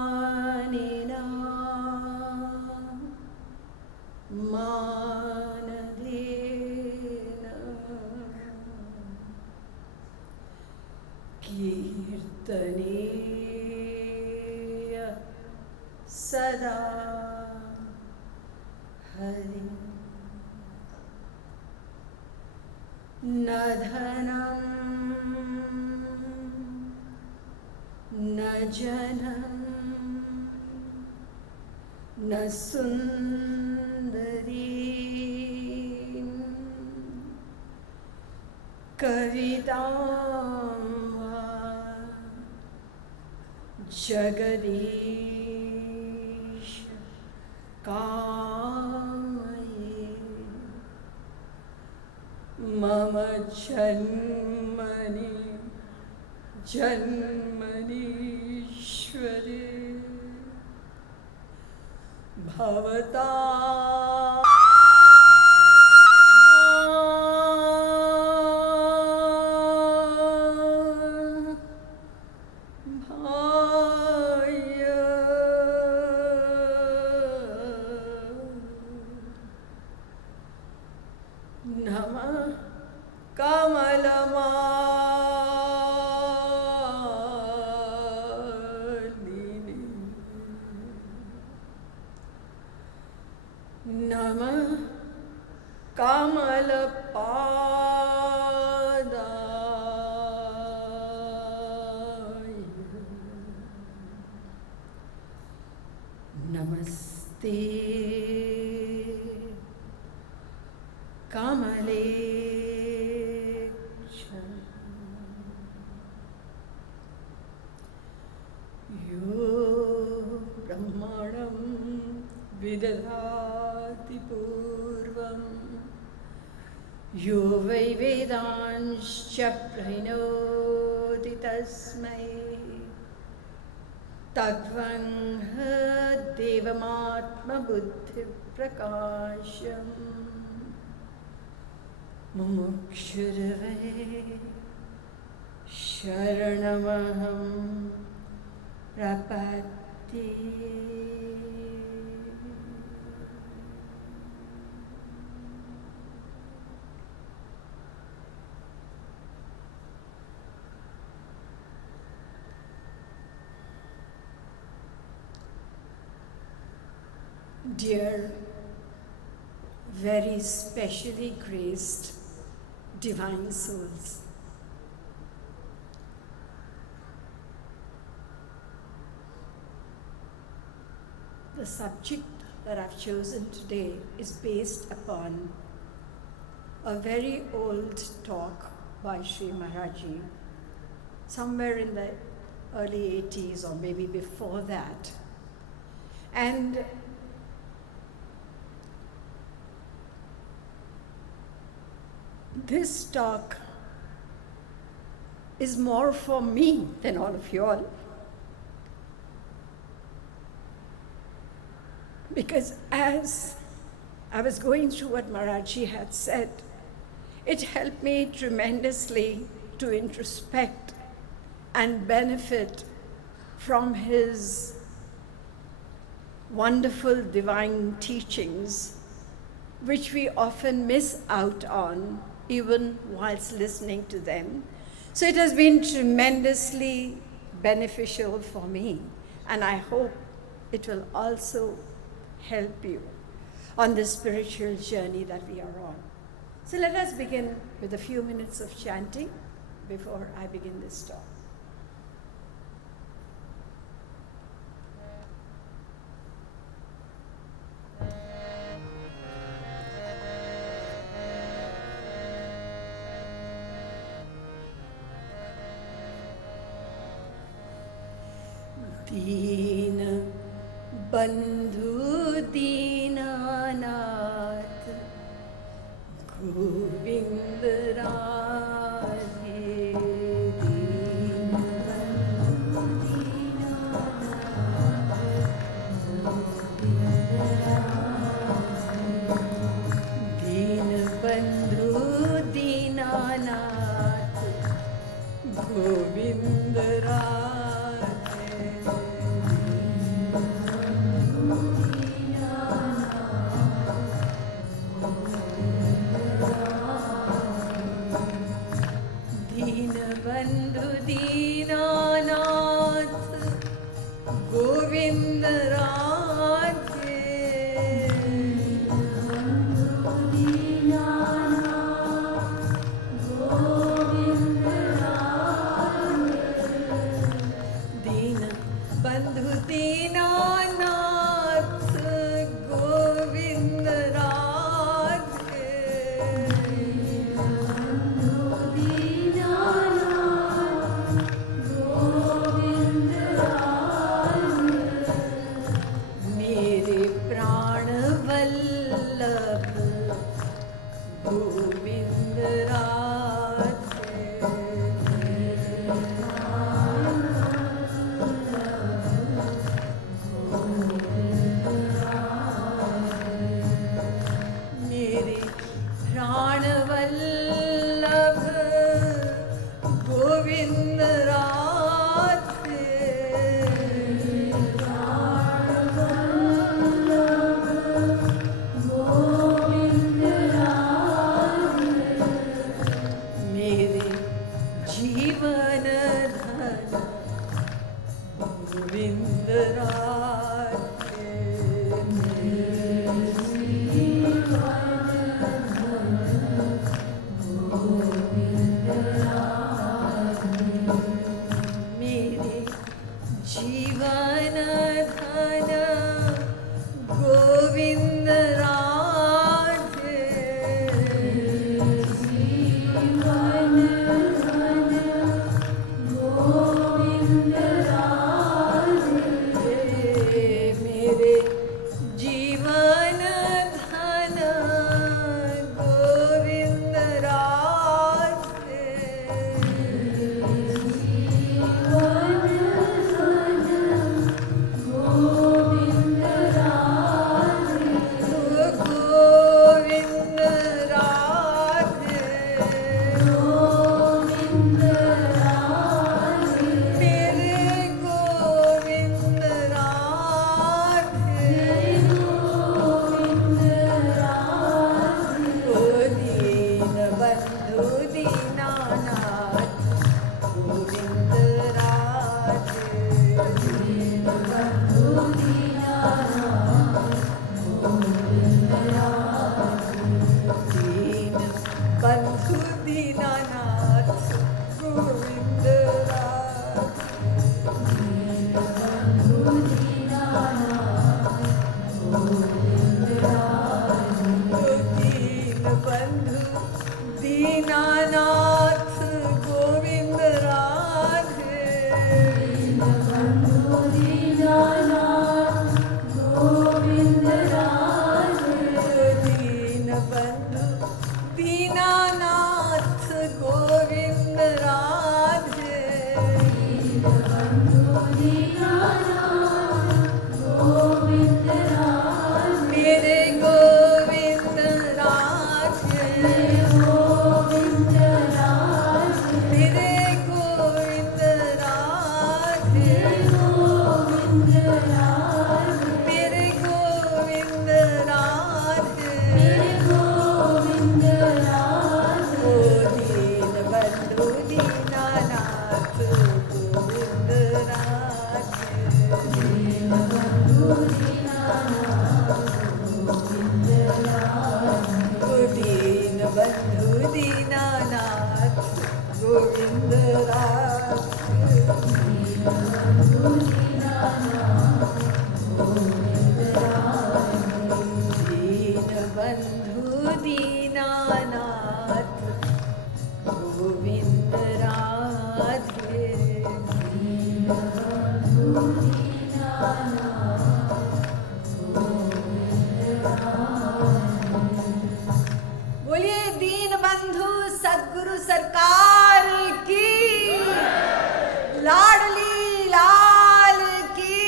Amanina Manadena Kirtaneya Sada Hari Nadhanam Najanam Nasundari Kavidam Jagadish Kamaye Mama Janmani Janmanishwari Bhavata Bhaya Namah Kamalama Namah Kamalapadaya Namaste Kamaleksha Yo Brahmanam Vidadhati Purvam Yo Vai Vedanscha Pranoti Tasmai Tadvanha Devamatma Buddhi Prakasham Mumukshurave Sharanamaham Prapatti Dear, very specially graced divine souls, the subject that I've chosen today is based upon a very old talk by Sri Maharaji, somewhere in the early 80s or maybe before that. And this talk is more for me than all of you all. Because as I was going through what Maharaji had said, it helped me tremendously to introspect and benefit from his wonderful divine teachings, which we often miss out on even whilst listening to them. So it has been tremendously beneficial for me, and I hope it will also help you on the spiritual journey that we are on. So let us begin with a few minutes of chanting before I begin this talk. दीन बंधु दीनानाथ गोविंद राधे दीन बंधु दीनानाथ दीन बंधु दीनानाथ गोविंद राधे। दीन बंधु दीनानाथ गोविंद राधे। दीन बंधु दीनानाथ गोविंद राधे। दीन बंधु दीनानाथ गोविंद राधे। मेरे गोविंद राधे। गोविंद राधे। मेरे गोविंद राधे। गोविंद राधे। मेरे गोविंद राधे। मेरे गोविंद राधे। ओ दीन बंधु दीनानाथ गोविंद राधे। दीन बंधु दीनानाथ गोविंद राधे। ओ दीन बंधु दीनानाथ गोविंद राधे। दीन बंधु दीनानाथ गोविंद राधे। दीन बंधु दीनानाथ गोविंद राधे। दीन बंधु दीनानाथ गोविंद राधे। बोलिए दीन बंधु सद्गुरु सरकार की, लाडली लाल की।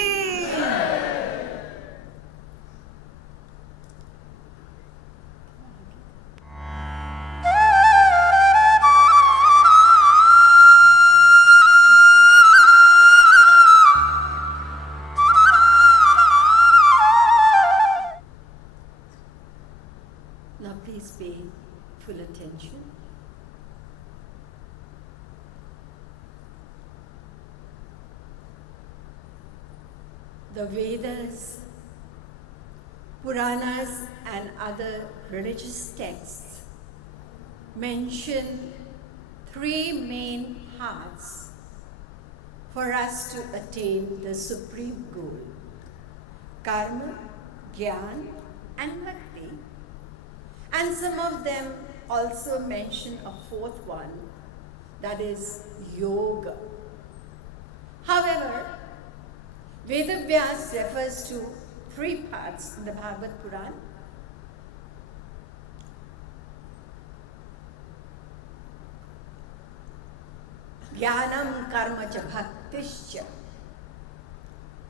Now please pay full attention. The Vedas, Puranas and other religious texts mention three main paths for us to attain the supreme goal: karma, jnana and bhakti. And some of them also mention a fourth one, that is yoga. However, Vedavyas refers to three parts in the Bhagavad Puran. Jnanam karma cha bhaktischa.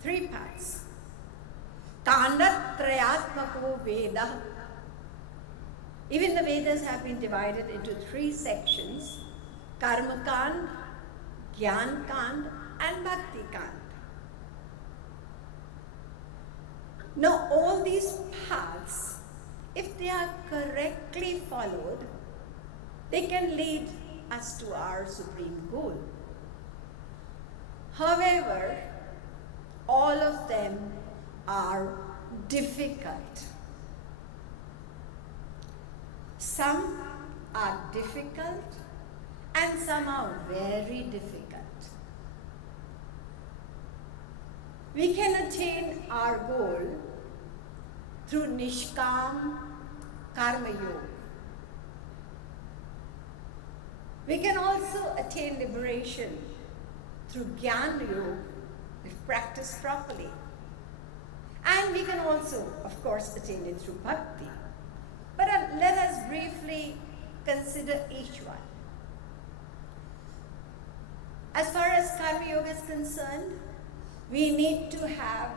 Three parts. Kandatrayatmako Veda. Even the Vedas have been divided into three sections: Karma Kand, Jnana Kand and Bhakti Kand. Now all these paths, if they are correctly followed, they can lead us to our supreme goal. However, all of them are difficult. Some are difficult and some are very difficult. We can attain our goal through Nishkam Karma Yoga. We can also attain liberation through Jnana Yoga if practiced properly. And we can also, of course, attain it through Bhakti. But let us briefly consider each one. As far as Karma Yoga is concerned, we need to have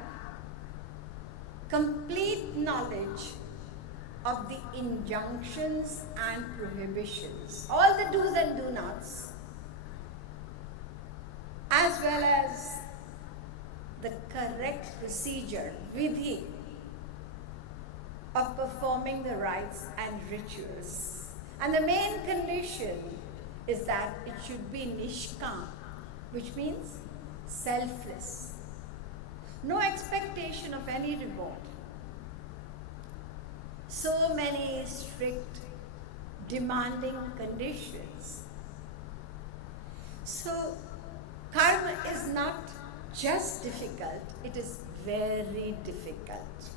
complete knowledge of the injunctions and prohibitions, all the do's and do nots, as well as the correct procedure, vidhi, of performing the rites and rituals. And the main condition is that it should be nishkam, which means selfless. No expectation of any reward. So many strict, demanding conditions. So karma is not just difficult, it is very difficult.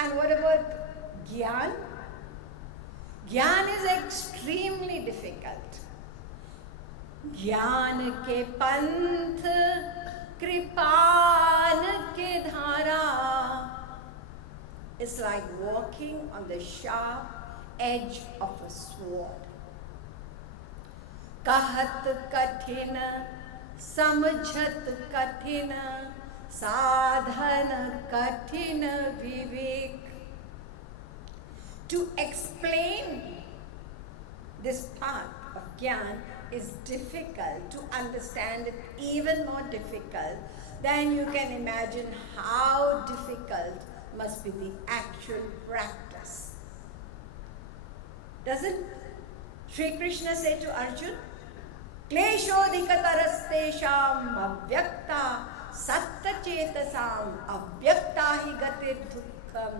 And what about Gyan? Gyan is extremely difficult. Gyan ke panth, kripan ke dhara. It's like walking on the sharp edge of a sword. Kahat kathina, samjhat kathina, sadhana kathina vivek. To explain this path of Gyan is difficult. To understand it even more difficult than you can imagine how difficult must be the actual practice. Doesn't Sri Krishna say to Arjun, Kleshodikatarastesham avyakta sattachetasam avyakta hi gatir dukkham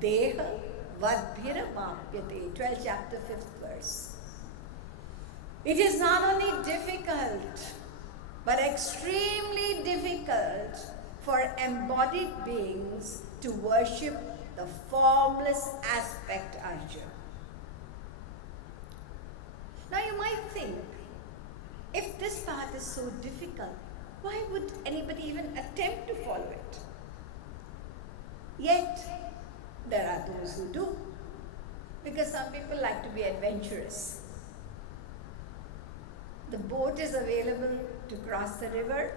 deha vadbhira mapyate. 12th chapter, 5th verse. It is not only difficult, but extremely difficult for embodied beings to worship the formless aspect Arjuna. Now you might think, if this path is so difficult, why would anybody even attempt to follow it? Yet, there are those who do, because some people like to be adventurous. The boat is available to cross the river,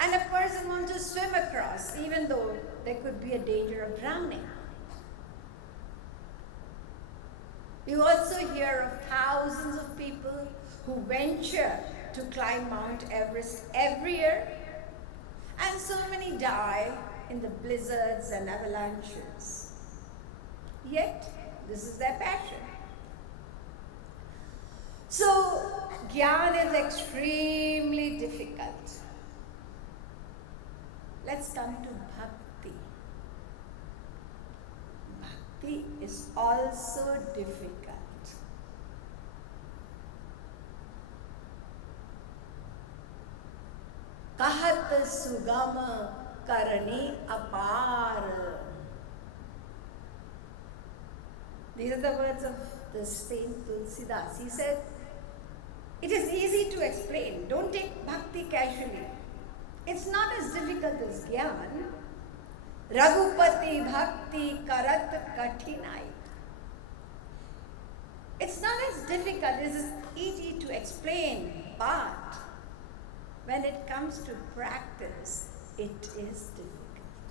and a person wants to swim across, even though there could be a danger of drowning. You also hear of thousands of people who venture to climb Mount Everest every year, and so many die in the blizzards and avalanches. Yet, this is their passion. So, Gyan is extremely difficult. Let's come to Bhakti. Bhakti is also difficult. Kahat sugama karani apar. These are the words of the Saint Tulsidas. He said, it is easy to explain. Don't take Bhakti casually. It's not as difficult as Gyan. Raghupati Bhakti Karat Kathinai. It's not as difficult, it's easy to explain, but when it comes to practice, it is difficult.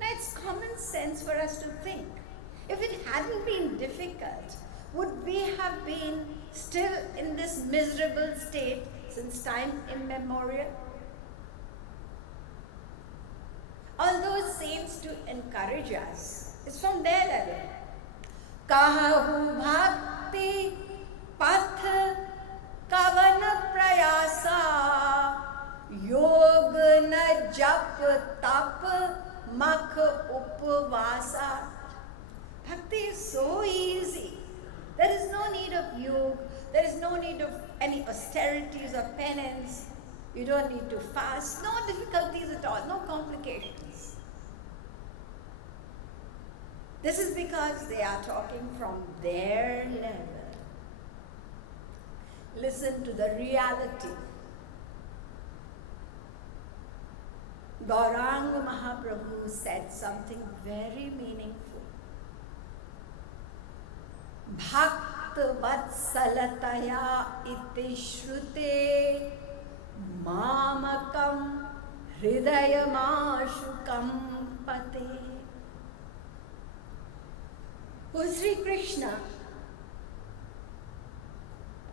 Now it's common sense for us to think, if it hadn't been difficult, would we have been still in this miserable state since time immemorial? All those saints to encourage us. It's from their level. Kahahu bhakti path kavan prayasa yog na jap tap makh upvasa. Bhakti is so easy. There is no need of yoga. There is no need of any austerities or penance. You don't need to fast. No difficulties at all. No complications. This is because they are talking from their level. Listen to the reality. Gauranga Mahaprabhu said something very meaningful. Bhakt vatsalataya iti shrute mamakam hridayamashukam pate. O Sri Krishna,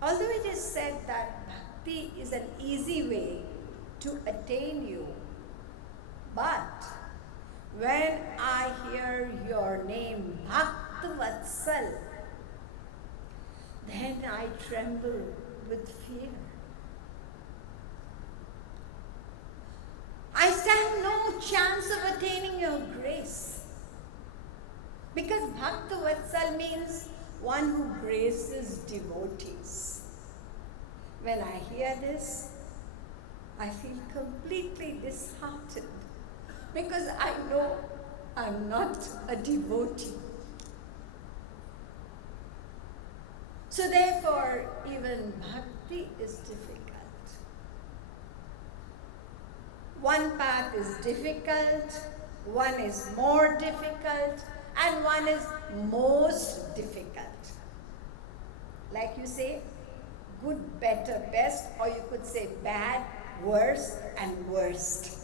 although it is said that bhakti is an easy way to attain you, but when I hear your name, Bhakt Vatsal, then I tremble with fear. I stand no chance of attaining your grace. Because Bhakta Vatsal means one who graces devotees. When I hear this, I feel completely disheartened because I know I'm not a devotee. So therefore, even bhakti is difficult. One path is difficult, one is more difficult, and one is most difficult. Like you say, good, better, best, or you could say bad, worse, and worst.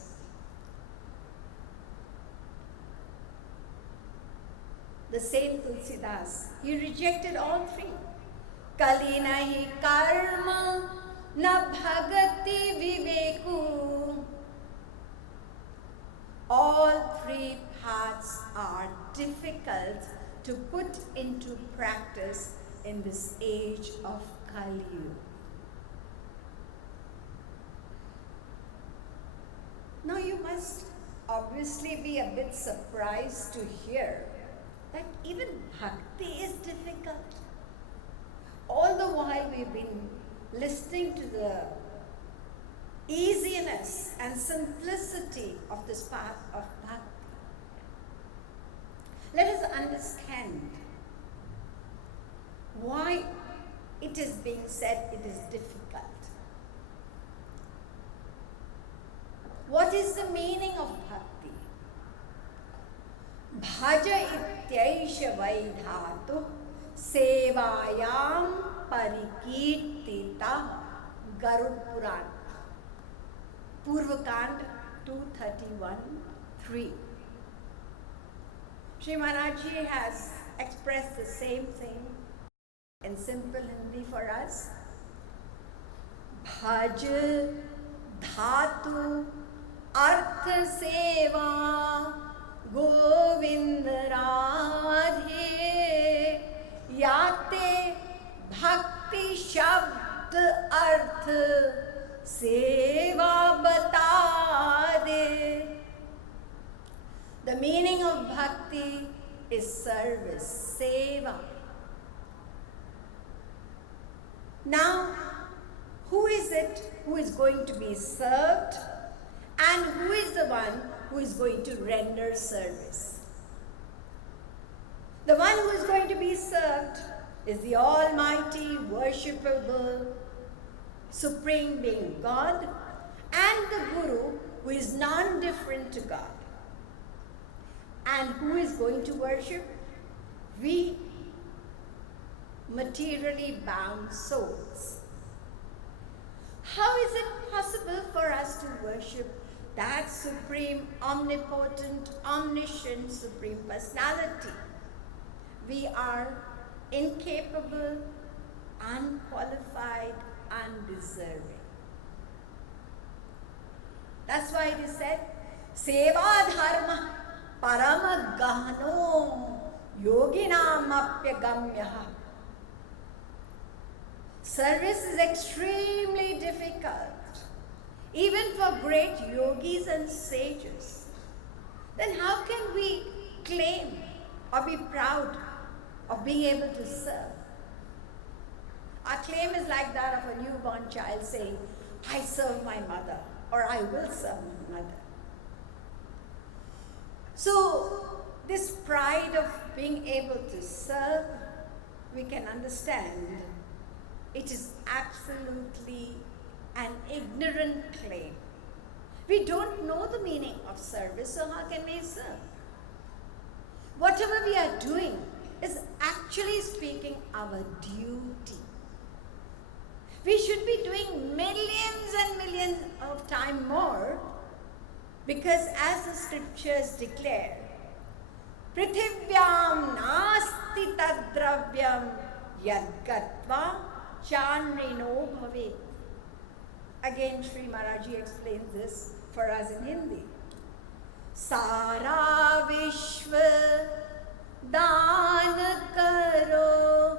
The saint Tulsidas, he rejected all three. Kali nahi karma, na bhagati viveku. All three paths are difficult to put into practice in this age of Kali Yuga. Now you must obviously be a bit surprised to hear that even bhakti is difficult. All the while we've been listening to the easiness and simplicity of this path of bhakti. Let us understand why it is being said it is difficult. What is the meaning of bhakti? Bhaja ityaisha vaidhatu sevayam parikirtita Garud Puran. Purvakand 231:3. Sri Maharaj has expressed the same thing in simple Hindi for us. Bhaj dhatu artha seva govind radhe yate bhakti shabd arth seva bata de. The meaning of bhakti is service, seva. Now, who is it who is going to be served, and who is the one who is going to render service? The one who is going to be served is the Almighty, worshipable, Supreme Being God, and the Guru, who is non-different to God. And who is going to worship? We materially bound souls. How is it possible for us to worship that supreme, omnipotent, omniscient, supreme personality? We are incapable, unqualified, undeserving. That's why it is said, Seva dharma parama gahano yoginam apyagamyaha. Service is extremely difficult, even for great yogis and sages. Then how can we claim or be proud of being able to serve? Our claim is like that of a newborn child saying, I serve my mother, or I will serve my mother. So, this pride of being able to serve, we can understand it is absolutely an ignorant claim. We don't know the meaning of service, so how can we serve? Whatever we are doing is actually speaking our duty. We should be doing millions and millions of times more, because as the scriptures declare, Prithivyam nasti tadravyam yadgatva chanrino bhavet. Again, Sri Maharaji explains this for us in Hindi. Sara Vishwa Dan Karo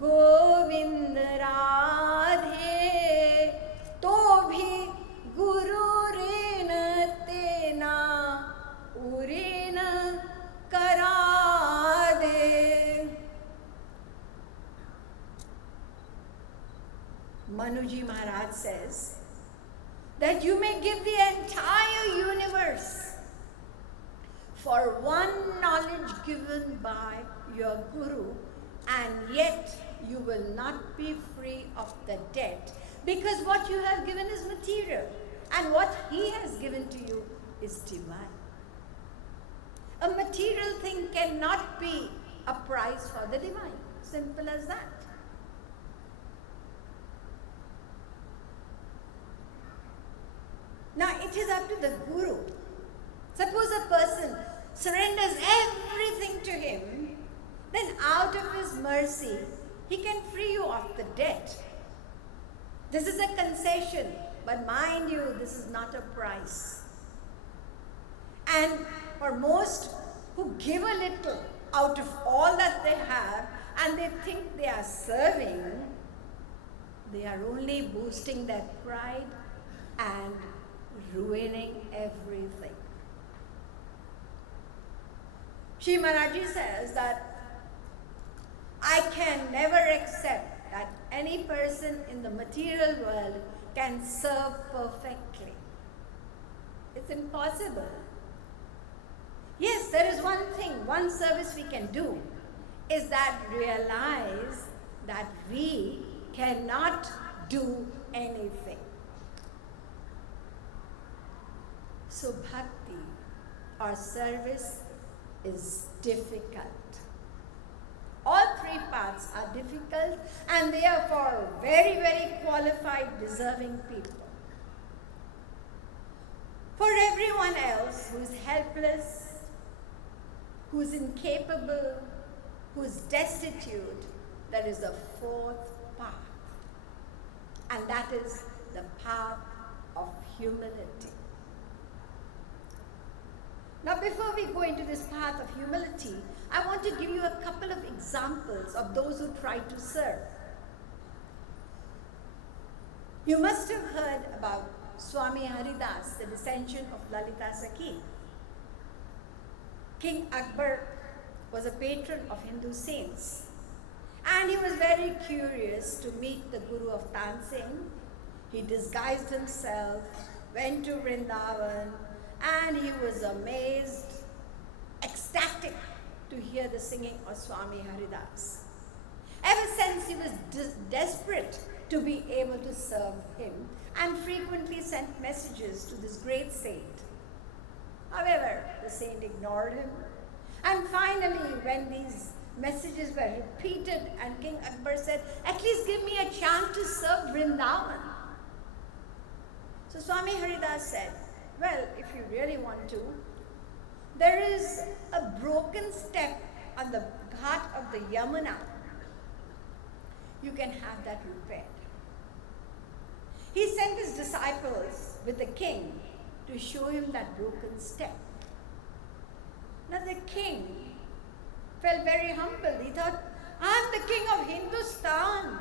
Govind Radhe To Bhi Guru Rena Tena Urena Kara De. Manuji Maharaj says that you may give the entire universe for one knowledge given by your Guru, and yet you will not be free of the debt, because what you have given is material, and what he has given to you is divine. A material thing cannot be a price for the divine. Simple as that. Now it is up to the Guru. Suppose a person surrenders everything to him, then out of his mercy, he can free you of the debt. This is a concession, but mind you, this is not a price. And for most who give a little out of all that they have and they think they are serving, they are only boosting their pride and ruining everything. Shri Maharaji says that I can never accept that any person in the material world can serve perfectly. It's impossible. Yes, there is one thing, one service we can do, is that realize that we cannot do anything. So bhakti or service is difficult. All three paths are difficult, and they are for very, very qualified, deserving people. For everyone else who is helpless, who is incapable, who is destitute, there is a fourth path, and that is the path of humility. Now, before we go into this path of humility, I want to give you a couple of examples of those who try to serve. You must have heard about Swami Haridas, the descendant of Lalita Sakhi. King Akbar was a patron of Hindu saints, and he was very curious to meet the Guru of Tansing. He disguised himself, went to Vrindavan, and he was amazed, ecstatic to hear the singing of Swami Haridas. Ever since he was desperate to be able to serve him, and frequently sent messages to this great saint. However, the saint ignored him, and finally, when these messages were repeated and King Akbar said, "At least give me a chance to serve Vrindavan." So Swami Haridas said, "Well, if you really want to, there is a broken step on the ghat of the Yamuna. You can have that repaired." He sent his disciples with the king to show him that broken step. Now the king felt very humble. He thought, "I'm the king of Hindustan.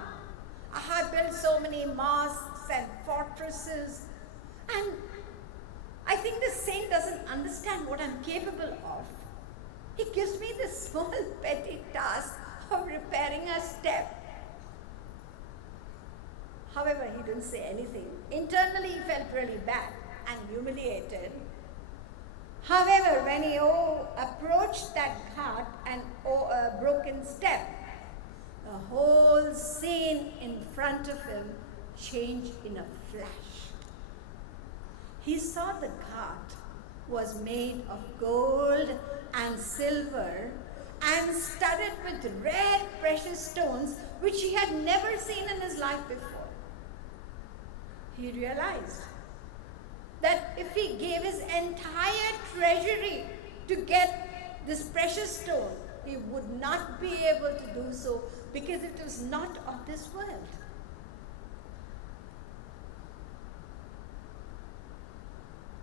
I have built so many mosques and fortresses, and I think the saint doesn't understand what I'm capable of. He gives me this small petty task of repairing a step." However, he didn't say anything. Internally, he felt really bad and humiliated. However, when he approached that ghat and a broken step, the whole scene in front of him changed in a flash. He saw the ghat was made of gold and silver and studded with rare precious stones which he had never seen in his life before. He realized that if he gave his entire treasury to get this precious stone, he would not be able to do so because it was not of this world.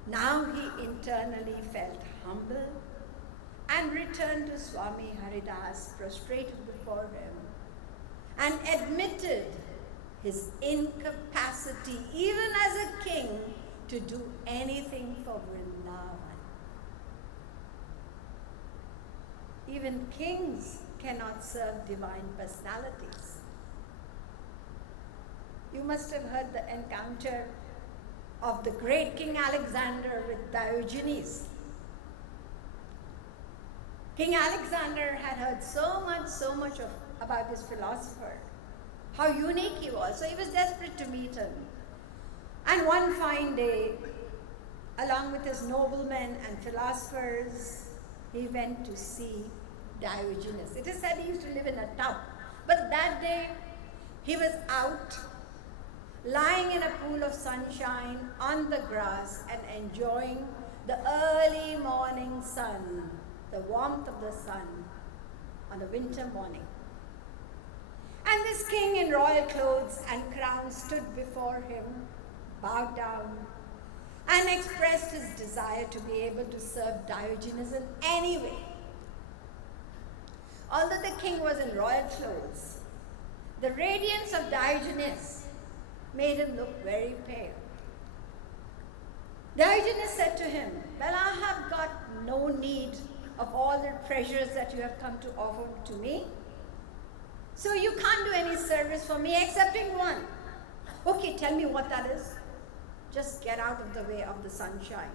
Now he internally felt humble and returned to Swami Haridas, prostrated before him, and admitted his incapacity, even as a king, to do anything for Vrindavan. Even kings cannot serve divine personalities. You must have heard the encounter of the great King Alexander with Diogenes. King Alexander had heard so much about this philosopher, how unique he was. So he was desperate to meet him. And one fine day, along with his noblemen and philosophers, he went to see Diogenes. It is said he used to live in a tub. But that day, he was out, lying in a pool of sunshine on the grass and enjoying the early morning sun, the warmth of the sun on a winter morning. And this king in royal clothes and crown stood before him, bowed down, and expressed his desire to be able to serve Diogenes in any way. Although the king was in royal clothes, the radiance of Diogenes made him look very pale. Diogenes said to him, "Well, I have got no need of all the treasures that you have come to offer to me. So you can't do any service for me excepting one." "Okay, tell me what that is." "Just get out of the way of the sunshine.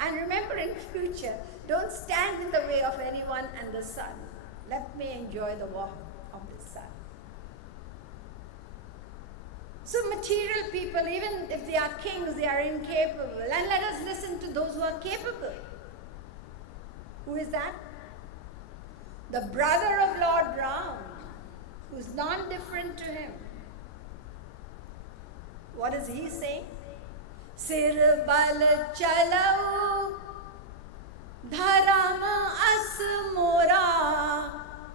And remember in future, don't stand in the way of anyone and the sun. Let me enjoy the warmth of the sun." So material people, even if they are kings, they are incapable. And let us listen to those who are capable. Who is that? The brother of Lord Ram, who's non-different to him. What is he saying? "Sir bal chalau, dharam as mora,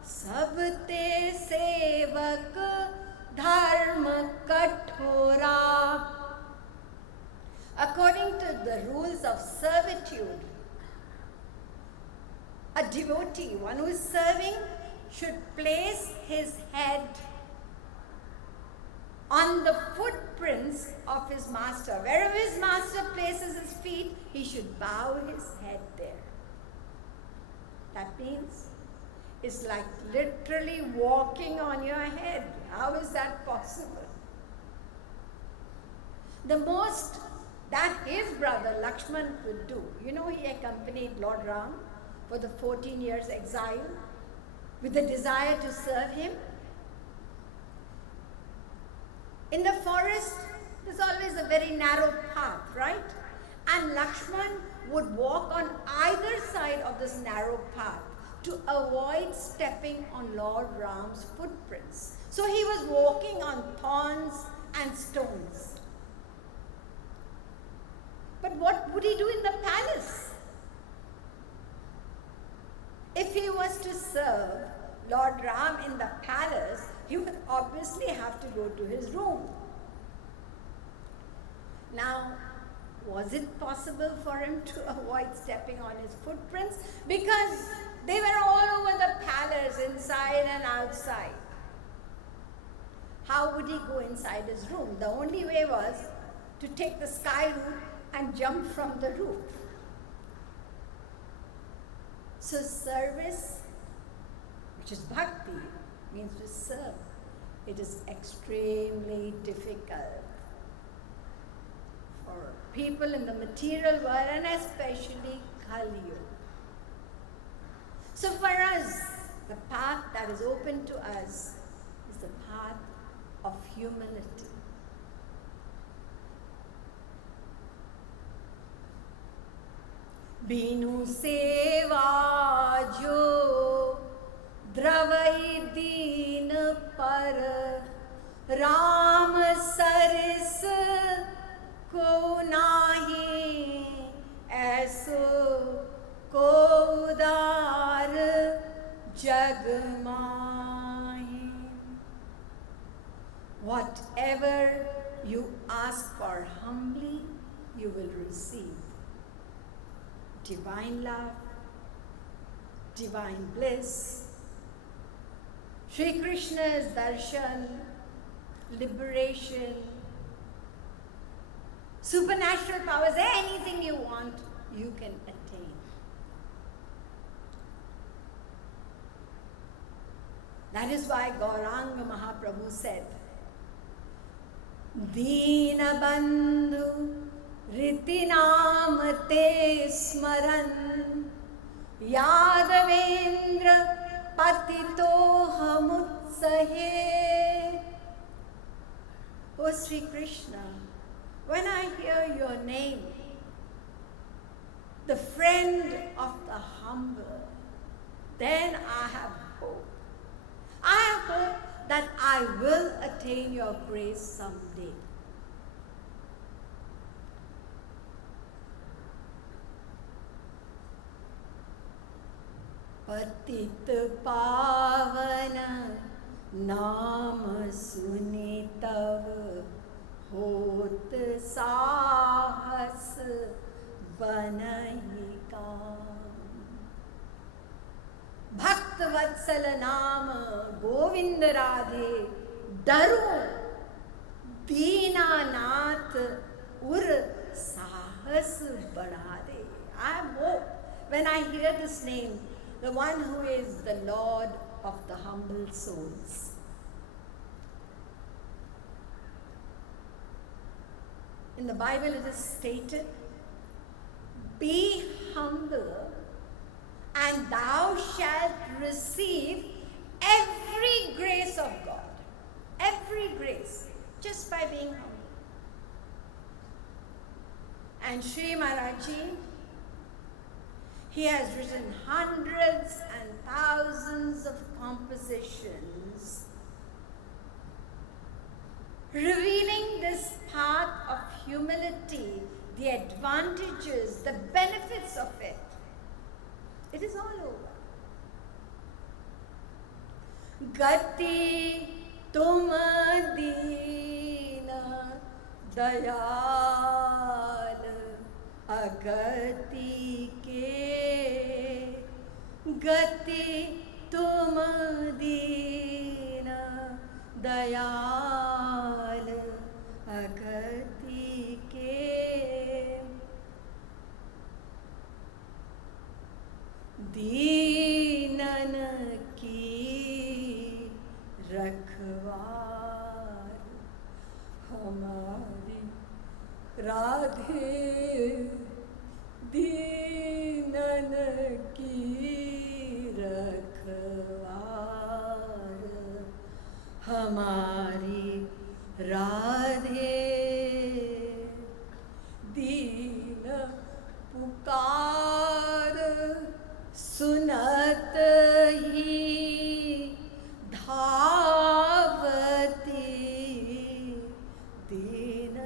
sab te sevak dharma kathora." According to the rules of servitude, a devotee, one who is serving, should place his head on the footprints of his master. Wherever his master places his feet, he should bow his head there. That means it's like literally walking on your head. How is that possible? The most that his brother Lakshman could do, he accompanied Lord Ram for the 14 years exile with the desire to serve him. In the forest, there's always a very narrow path, right? And Lakshman would walk on either side of this narrow path to avoid stepping on Lord Ram's footprints. So he was walking on thorns and stones. But what would he do in the palace? If he was to serve Lord Ram in the palace, he would obviously have to go to his room. Now, was it possible for him to avoid stepping on his footprints? Because they were all over the palace, inside and outside. How would he go inside his room? The only way was to take the sky route and jump from the roof. So service, which is bhakti, means to serve. It is extremely difficult for people in the material world, and especially Kali Yuga. So for us, the path that is open to us is the path of humility. Binu seva jo द्रवई दीन पर राम सरस को नाही ऐसो को उदार जग माही. Whatever you ask for humbly, you will receive. Divine love, divine bliss, Shri Krishna's darshan, liberation, supernatural powers, anything you want, you can attain. That is why Gauranga Mahaprabhu said, Deena Bandhu Riti Naam Te Smaran Yadvendra पतितोऽहमुत्सहे. O Sri Krishna, when I hear your name, the friend of the humble, then I have hope. I have hope that I will attain your grace someday. पतित पावन नाम सुनि तव होत साहस बनहि काम. भक्त वत्सल नाम गोविंद राधे डरो दीनानाथ उर साहस बढ़ा दे. I have hope when I hear this name, the one who is the Lord of the humble souls. In the Bible it is stated, be humble and thou shalt receive every grace of God. Every grace, just by being humble. And Sri Maharaji, he has written hundreds and thousands of compositions revealing this path of humility, the advantages, the benefits of it. It is all over. Gati tum deena dayal agati ke. Gati tum deena dayal agati ke. दीनन की रखवार हमारी राधे. दीनन की रखवार हमारी राधे. दीन पुकार सुनत ही धावती. दीन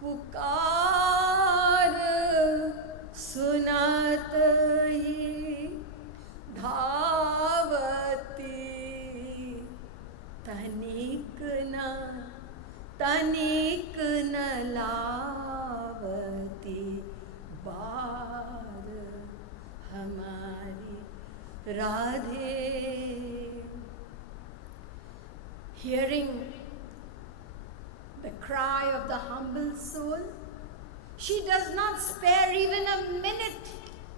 पुकार सुनत ही धावती. तनिक न लावती बार हमारी Radhe. Hearing the cry of the humble soul, she does not spare even a minute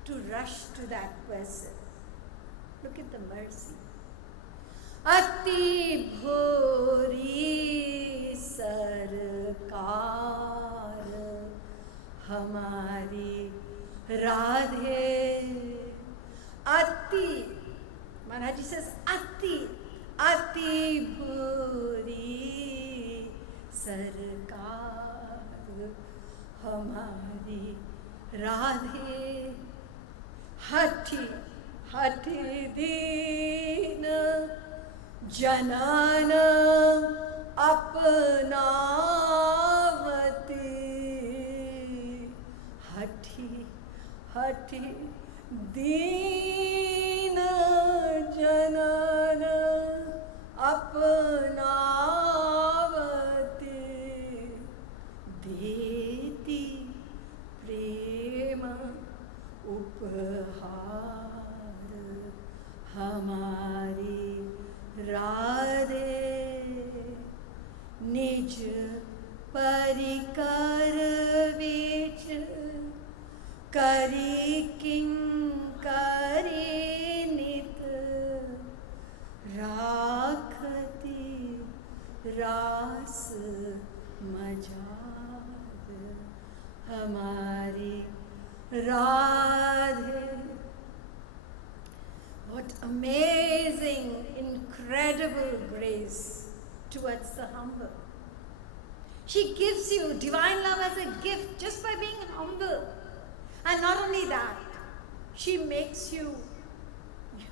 to rush to that person. Look at the mercy. Ati bhori sarkar hamari Radhe. Ati, Maharaji says, Ati bhuri sarkar hamari Radhe. Hati deen janana apnavati. Hati deen janana apnavati. Deti prema उपहार हमारी राधे. निज परिकर बीच करी किंकरी नित. राखती रास मझार हमारी Radhe. amazing, incredible grace towards the humble. She gives you divine love as a gift just by being humble. And not only that, she makes you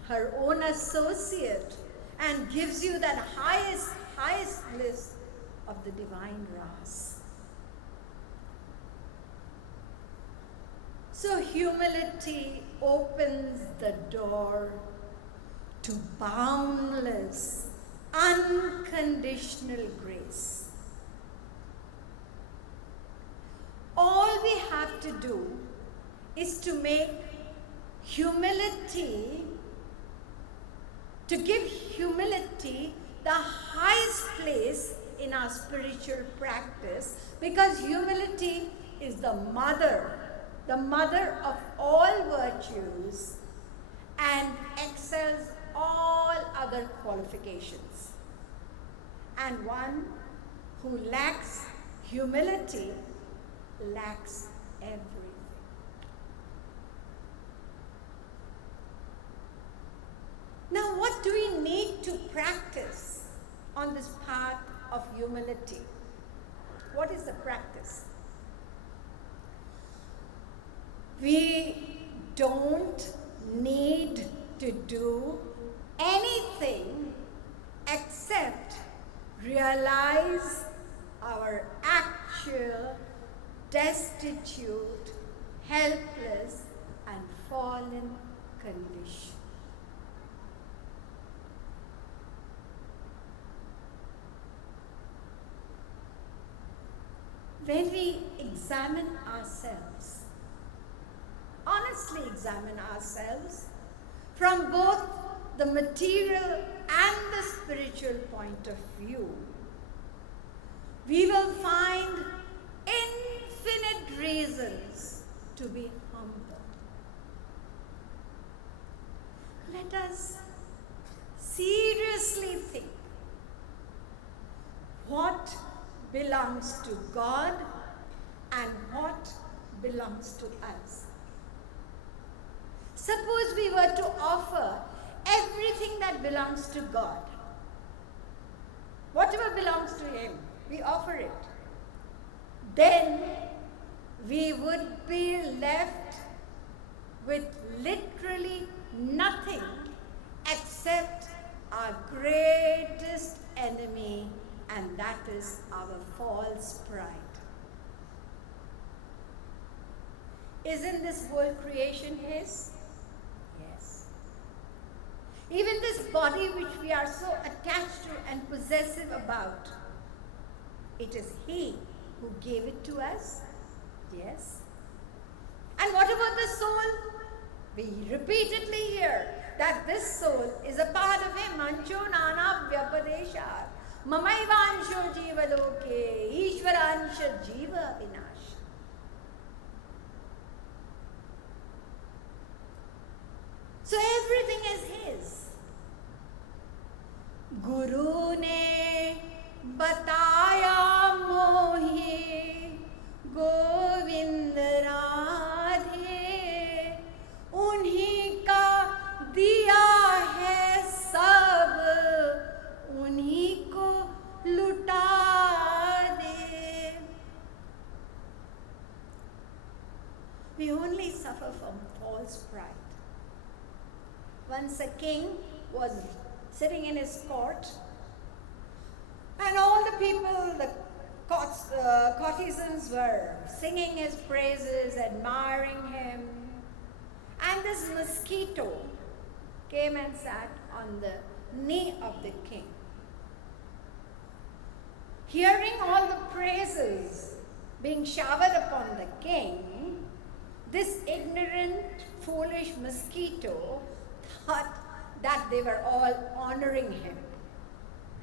her own associate and gives you that highest bliss of the divine ras. So humility opens the door to boundless, unconditional grace. All we have to do is to make humility, to give humility the highest place in our spiritual practice, because humility is the mother of all virtues and excels all other qualifications. And one who lacks humility lacks everything. Now, what do we need to practice on this path of humility? What is the practice? We don't need to do anything except realize our actual, destitute, helpless, and fallen condition. When we examine ourselves, honestly examine ourselves from both the material and the spiritual point of view, we will find infinite reasons to be humble. Let us seriously think what belongs to God and what belongs to us. Suppose we were to offer everything that belongs to God. Whatever belongs to Him, we offer it. Then we would be left with literally nothing except our greatest enemy, and that is our false pride. Isn't this whole creation His? Yes. Even this body which we are so attached to and possessive about, it is He who gave it to us? Yes. And what about the soul? We repeatedly hear that this soul is a part of Him. Ancho nana vyapadeshat mamaivansho jiva loke ishvaransha jiva vinash. So everything is His. Guru ne bataya mohi Govind Radhe, unhi ka diya hai sab, unhi ko luta de. We only suffer from false pride. Once a king was sitting in his court, and all the people, the courtesans were singing his praises, admiring him. And this mosquito came and sat on the knee of the king. Hearing all the praises being showered upon the king, this ignorant, foolish mosquito thought that they were all honoring him.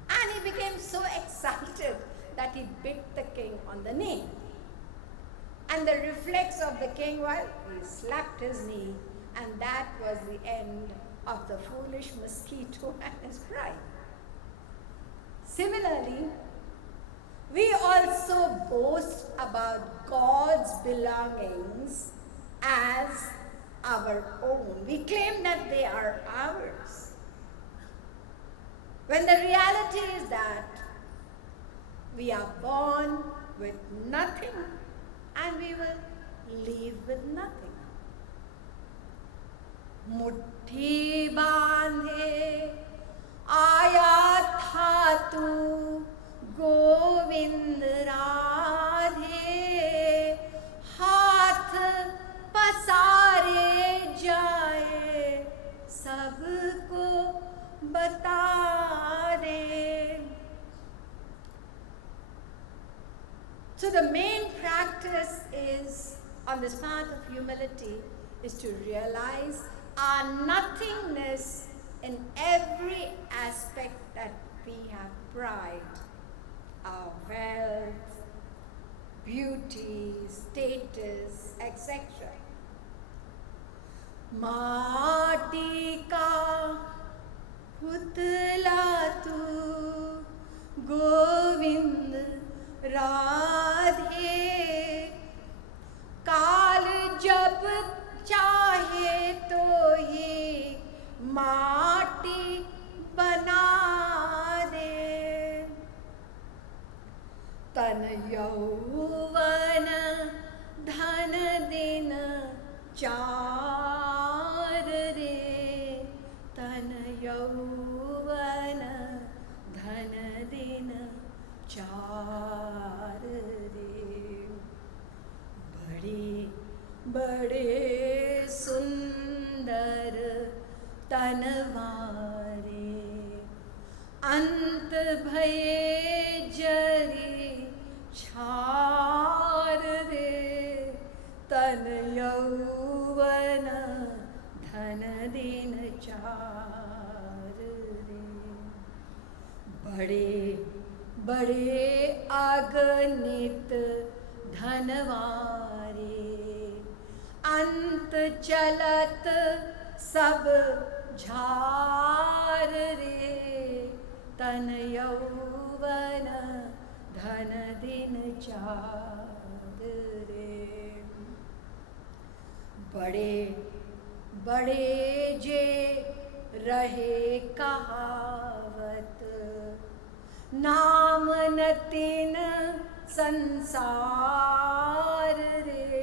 And he became so excited that he bit the king on the knee. And the reflex of the king was, he slapped his knee, and that was the end of the foolish mosquito and his pride. Similarly, we also boast about God's belongings as our own. We claim that they are ours. When the reality is that we are born with nothing and we will leave with nothing. मुट्ठी बांधे आया था तू गोविंद राधे, हाथ पसारे जाए सबको बता दे. So the main practice is, on this path of humility, is to realize our nothingness in every aspect that we have pride, our wealth, beauty, status, etc. माटी का पुतला तू गोविंद राधे, काल जब चाहे तो ही माटी बना दे. तन यौवन धन दिन चार रे, तन यौवन धन दिन चार रे. बड़े बड़े सुंदर तनवारे, अंत भये जरी छार रे, तन यौवन धन दिन चार रे. बड़े बड़े अगणित धनवारे, अंत चलत सब झार रे, तन यौवन धन दिन चार रे. बड़े बड़े जे रहे कहावत, नाम न तीन संसार रे,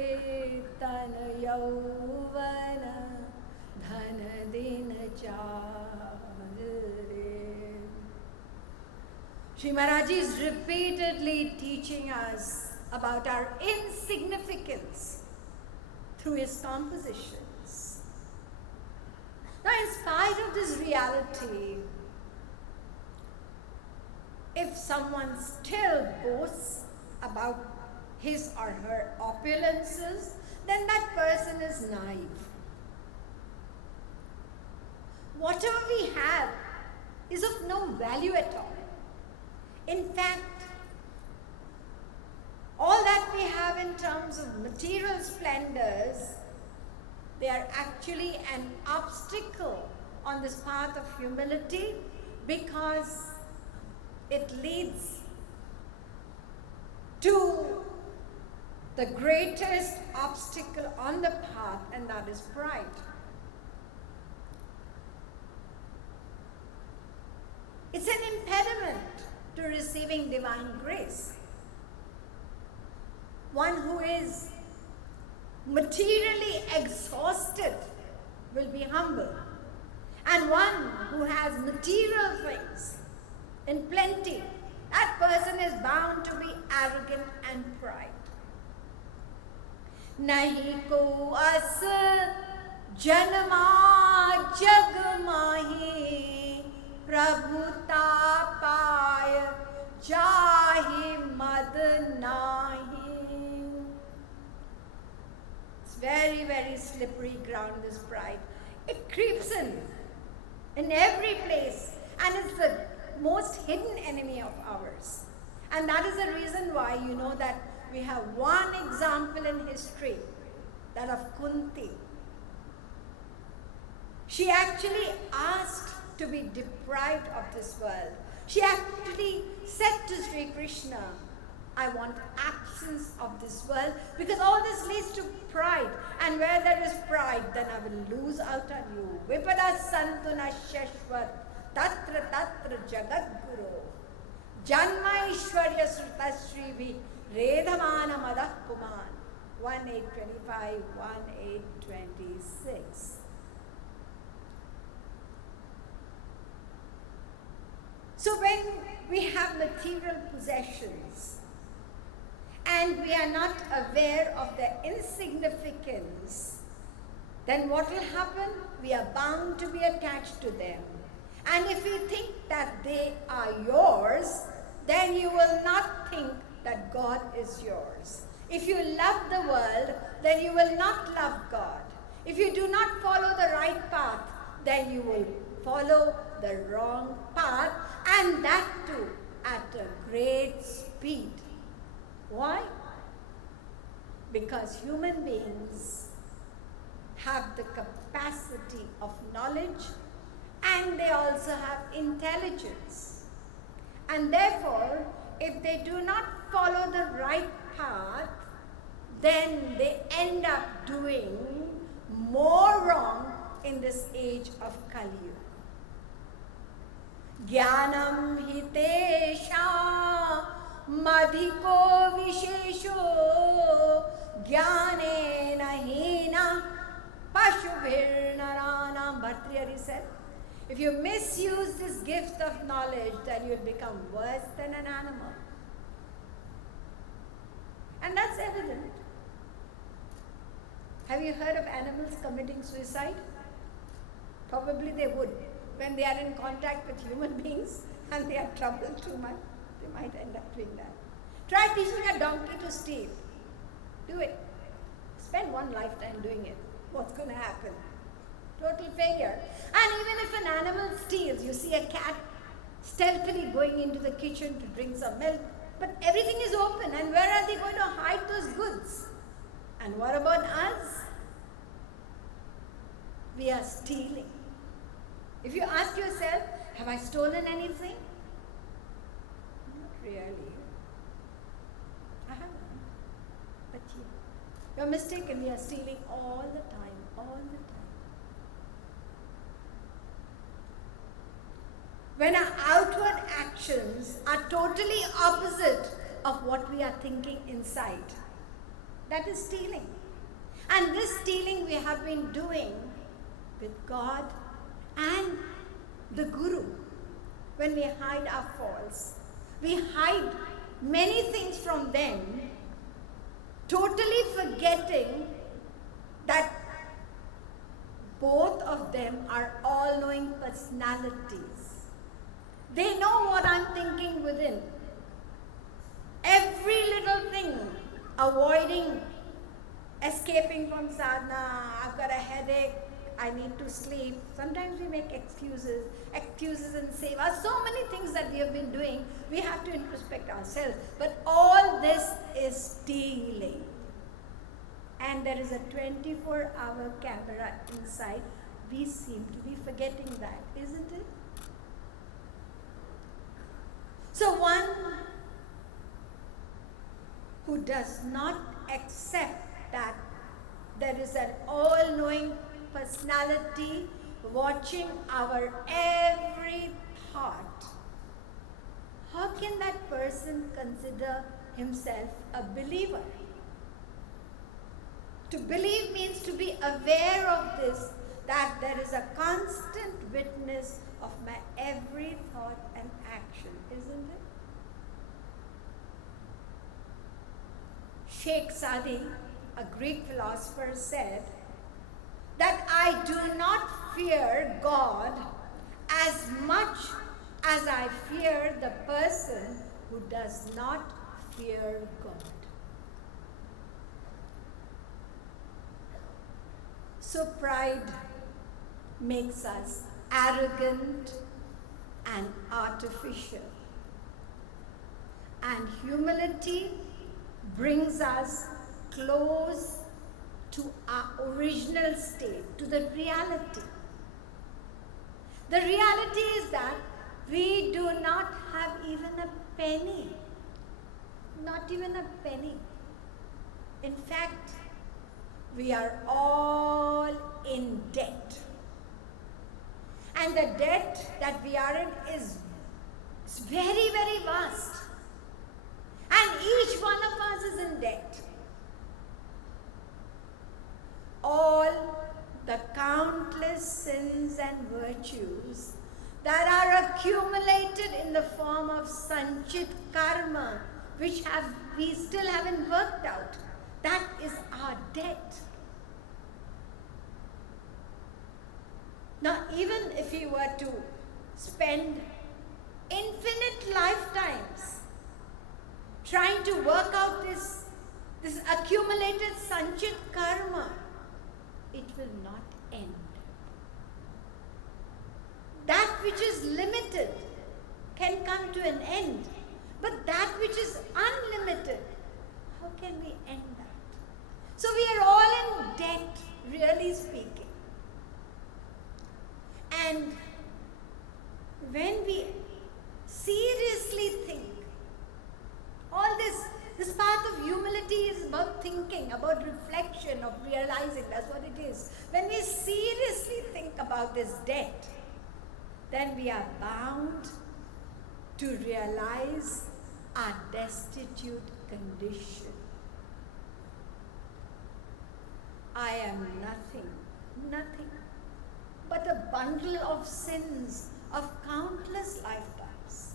तन यौवन धन दिन चार रे. Sri Maharaji is repeatedly teaching us about our insignificance through his compositions. Now, in spite of this reality, if someone still boasts about his or her opulences, then that person is naive. Whatever we have is of no value at all. In fact, all that we have in terms of material splendors, they are actually an obstacle on this path of humility, because it leads to the greatest obstacle on the path, and that is pride. It's an impediment to receiving divine grace. One who is materially exhausted will be humble, and one who has material things in plenty, that person is bound to be arrogant and pride. Nahi ko as janma jag mahi, prabhuta pay jahi mad nahi. It's very, very slippery ground, this pride. It creeps in every place, and it's the most hidden enemy of ours. And that is the reason why you know that we have one example in history, that of Kunti. She actually asked to be deprived of this world. She actually said to Sri Krishna, I want absolute absence of this world, because all this leads to pride. And where there is pride, then I will lose out on you. Vipada santuna sheshwar tatra tatra jagat guru janma ishwarya sruta shrivi redhamana madah kuman. 1825, 1826. So when we have material possessions and we are not aware of their insignificance, then what will happen? We are bound to be attached to them. And if you think that they are yours, then you will not think that God is yours. If you love the world, then you will not love God. If you do not follow the right path, then you will follow the wrong path, and that too at a great speed. Why? Because human beings have the capacity of knowledge and they also have intelligence. And therefore, if they do not follow the right path, then they end up doing more wrong in this age of Kali Yuga. Jnanam hitesha madhiko vishesho jnanena hina pashubhir naranam. Bhartrihari said, if you misuse this gift of knowledge, then you'll become worse than an animal. And that's evident. Have you heard of animals committing suicide? Probably they would. When they are in contact with human beings and they are troubled too much, they might end up doing that. Try teaching a donkey to steal. Do it. Spend one lifetime doing it. What's going to happen? Total failure. And even if an animal steals, you see a cat stealthily going into the kitchen to drink some milk, but everything is open, and where are they going to hide those goods? And what about us? We are stealing. If you ask yourself, have I stolen anything? Not really. I haven't. But you're mistaken. We are stealing all the time, all the time. When our outward actions are totally opposite of what we are thinking inside, that is stealing. And this stealing we have been doing with God and the Guru. When we hide our faults, we hide many things from them, totally forgetting that both of them are all-knowing personalities. They know what I'm thinking within. Every little thing, avoiding escaping from sadhana, I've got a headache, I need to sleep. Sometimes we make excuses and say, well, so many things that we have been doing, we have to introspect ourselves. But all this is stealing. And there is a 24-hour camera inside. We seem to be forgetting that, isn't it? So one who does not accept that there is an all-knowing personality watching our every thought, how can that person consider himself a believer? To believe means to be aware of this, that there is a constant witness of my every thought and action, isn't it? Sheikh Sadi, a Greek philosopher, said that I do not fear God as much as I fear the person who does not fear God. So pride makes us arrogant and artificial. And humility brings us close to our original state, to the reality. The reality is that we do not have even a penny. Not even a penny. In fact, we are all in debt. And the debt that we are in is very, very vast. And each one of us is in debt. All the countless sins and virtues that are accumulated in the form of sanchit karma, which we still haven't worked out, that is our debt. Now, even if we were to spend infinite lifetimes trying to work out this accumulated sanchit karma, it will not end. That which is limited can come to an end, but that which is unlimited, how can we end that? So we are all in debt, really speaking. And when we seriously think, all this path of humility is about thinking, about reflection, of realizing, that's what it is. When we seriously think about this debt, then we are bound to realize our destitute condition. I am nothing but a bundle of sins of countless lifetimes.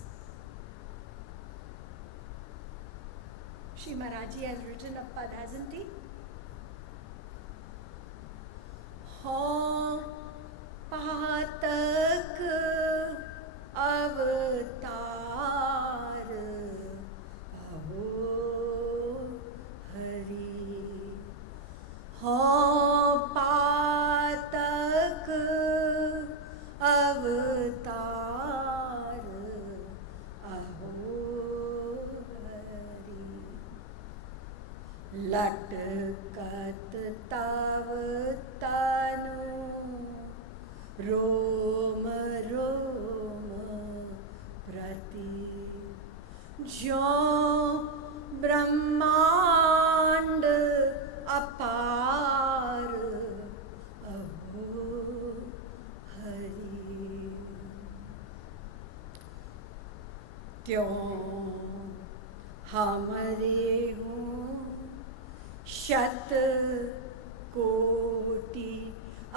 Shri Maharaji has written a pad, hasn't he? Ho patak avatar aho hari. Ho patak avatar aho hari. Latkat tav tanu Roma prati jo brahmand apar aho hari. त्यों हमारे हों शत कोटि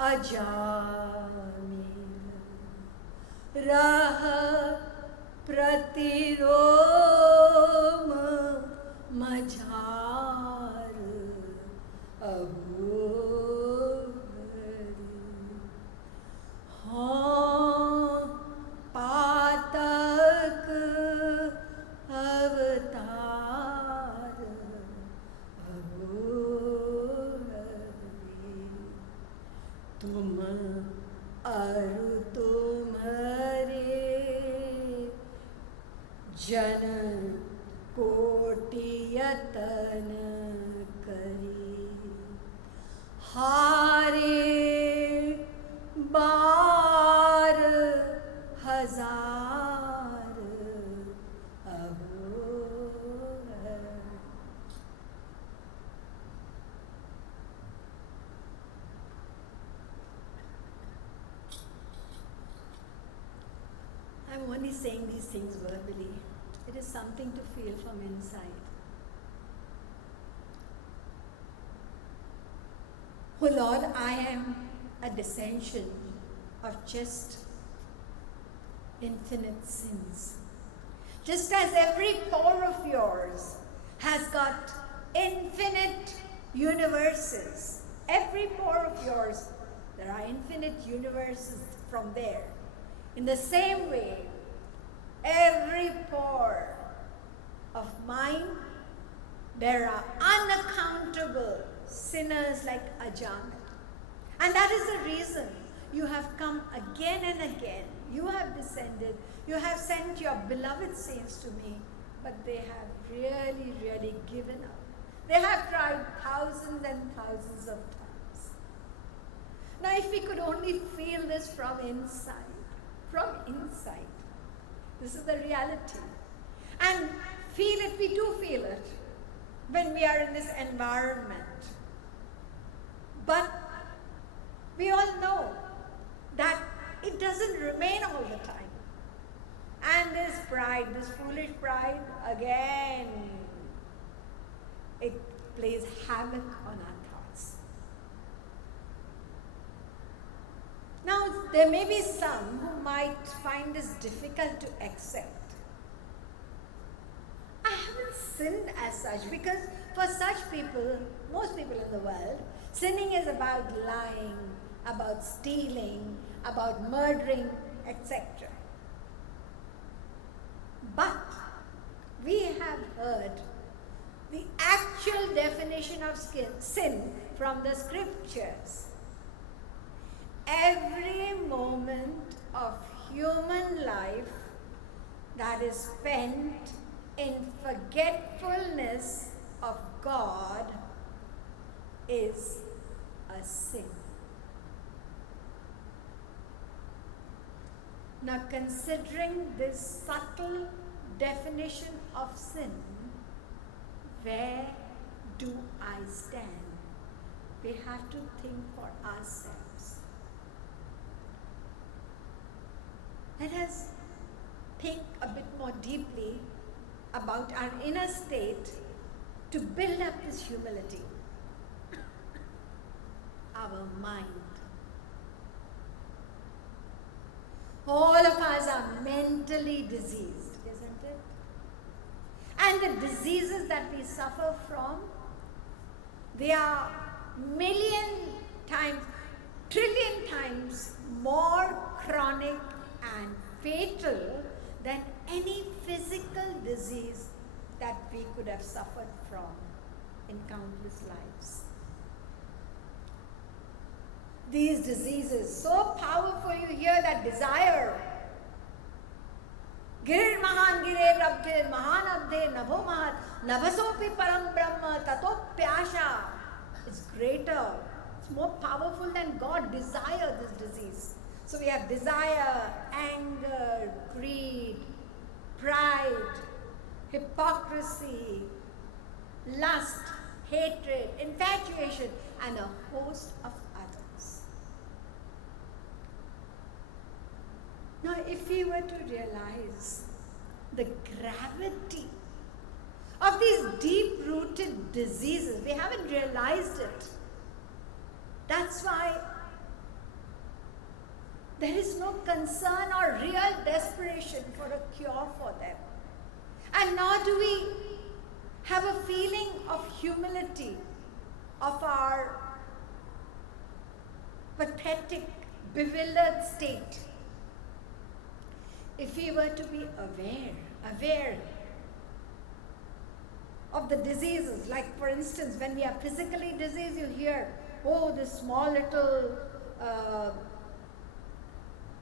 अजामिल रह प्रतिरोम मझार अहो हाँ पातक अवतार अहो तुम अरु तुम्हारे जन कोटि यतन करी हारे बार हजार अहो I'm only saying these things verbally. It is something to feel from inside. Oh Lord, I am a descension of just infinite sins. Just as every pore of yours has got infinite universes, every pore of yours, there are infinite universes from there. In the same way, every pore of mine, there are unaccountable sinners like Ajamil. And that is the reason you have come again and again. You have descended, you have sent your beloved saints to me, but they have really, really given up. They have tried thousands and thousands of times. Now, if we could only feel this from inside, this is the reality. And feel it, we do feel it. when we are in this environment. But we all know that it doesn't remain all the time. And this pride, this foolish pride, again, it plays havoc on our thoughts. Now, there may be some who might find this difficult to accept. I haven't sinned as such, because for such people, most people in the world, sinning is about lying, about stealing, about murdering, etc. But we have heard the actual definition of sin from the scriptures. Every moment of human life that is spent in forgetfulness of God is a sin. Now, considering this subtle definition of sin, where do I stand? We have to think for ourselves. Let us think a bit more deeply about our inner state to build up this humility. Our mind. All of us are mentally diseased, isn't it? And the diseases that we suffer from, they are million times, trillion times more chronic and fatal than any physical disease that we could have suffered from in countless lives. These diseases, so powerful, you hear that desire. Girir mahan girir abde mahan abde nabho mahat nabhasopi param brahma tato pyasha. It's greater, it's more powerful than God. Desire, this disease. So we have desire, anger, greed, pride, hypocrisy, lust, hatred, infatuation, and a host of others. Now, if we were to realize the gravity of these deep-rooted diseases, we haven't realized it. That's why there is no concern or real desperation for a cure for them. And nor do we have a feeling of humility of our pathetic, bewildered state. If we were to be aware of the diseases, like for instance, when we are physically diseased, you'll hear, oh, this small little,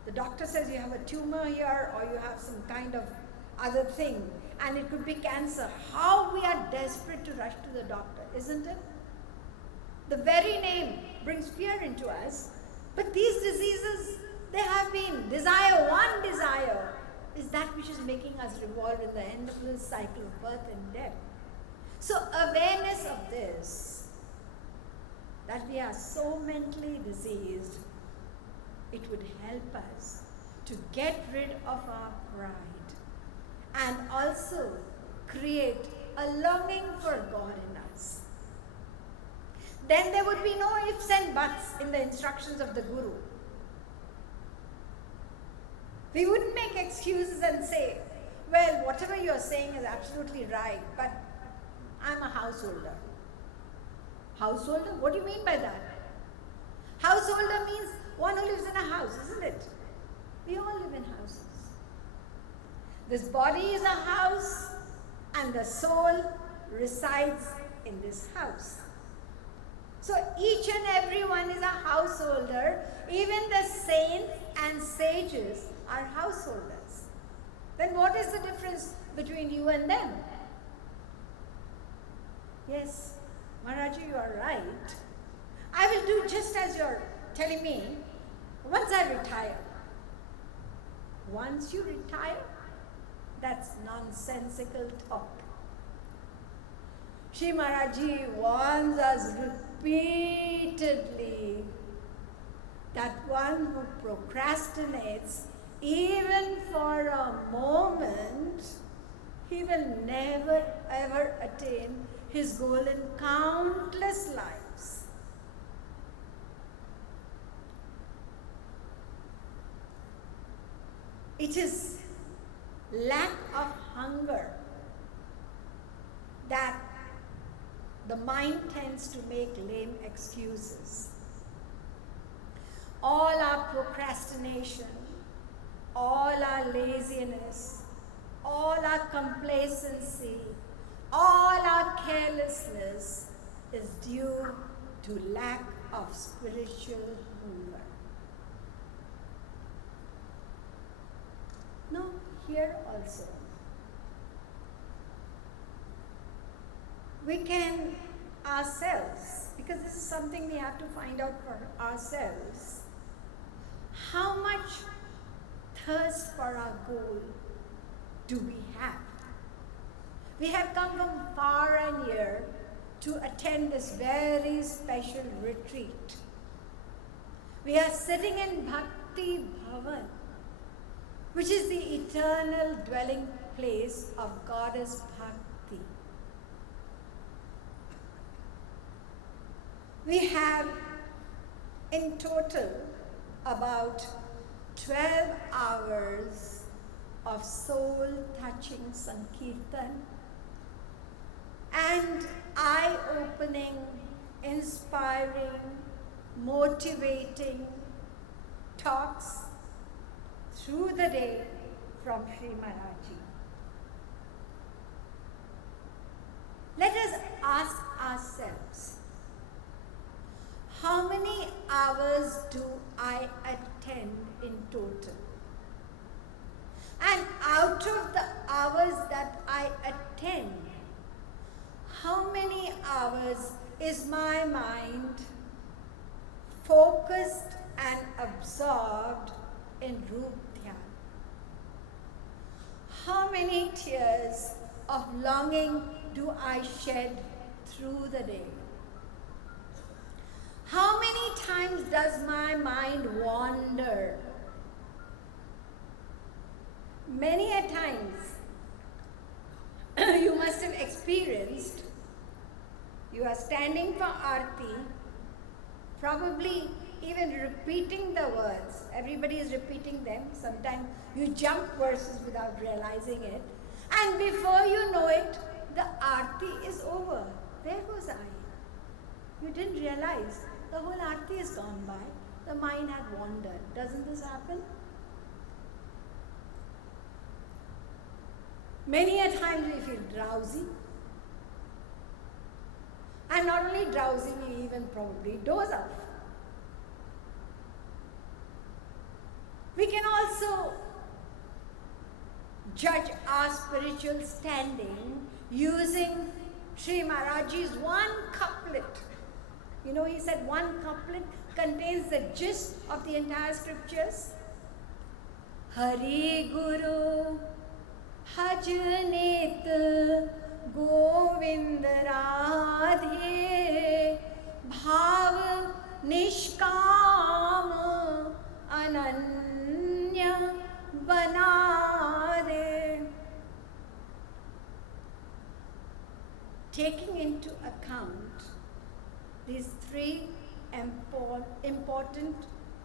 the doctor says you have a tumor here or you have some kind of other thing, and it could be cancer. How we are desperate to rush to the doctor, isn't it? The very name brings fear into us. But these diseases, they have been desire. One desire is that which is making us revolve in the endless cycle of birth and death. So awareness of this, that we are so mentally diseased, it would help us to get rid of our pride and also create a longing for God in us. Then there would be no ifs and buts in the instructions of the Guru. We wouldn't make excuses and say, well, whatever you're saying is absolutely right, but I'm a householder. Householder? What do you mean by that? Householder means one who lives in a house, isn't it? We all live in houses. This body is a house, and the soul resides in this house. So each and every one is a householder. Even the saints and sages are householders. Then what is the difference between you and them? Yes, Maharaji, you are right. I will do just as you're telling me once I retire. Once you retire, that's nonsensical talk. Sri Maharaji warns us repeatedly that one who procrastinates even for a moment, he will never ever attain his goal in countless lives. It is lack of hunger that the mind tends to make lame excuses. All our procrastination, all our laziness, all our complacency, all our carelessness is due to lack of spiritual hunger. No, here also. We can ourselves, because this is something we have to find out for ourselves, how much thirst for our goal do we have? We have come from far and near to attend this very special retreat. We are sitting in Bhakti Bhawan, which is the eternal dwelling place of Goddess Bhakti. We have in total about 12 hours of soul-touching Sankirtan and eye-opening, inspiring, motivating talks through the day from Sri Maharaji. Let us ask ourselves, how many hours do I attend in total? And out of the hours that I attend, how many hours is my mind focused and absorbed in Roop Dhyan? How many tears of longing do I shed through the day? How many times does my mind wander? Many a times you must have experienced, you are standing for Aarti, probably even repeating the words. Everybody is repeating them. Sometimes you jump verses without realizing it. And before you know it, the Aarti is over. Where was I? You didn't realize. The whole Aarti is gone by. The mind had wandered. Doesn't this happen? Many a time we feel drowsy. And not only drowsy, we even probably doze off. We can also judge our spiritual standing using Sri Maharaji's one couplet. You know, he said one couplet contains the gist of the entire scriptures. Hari Guru Bhajanit Govind Radhe Bhav Nishkam Ananya Banade. Taking into account these three important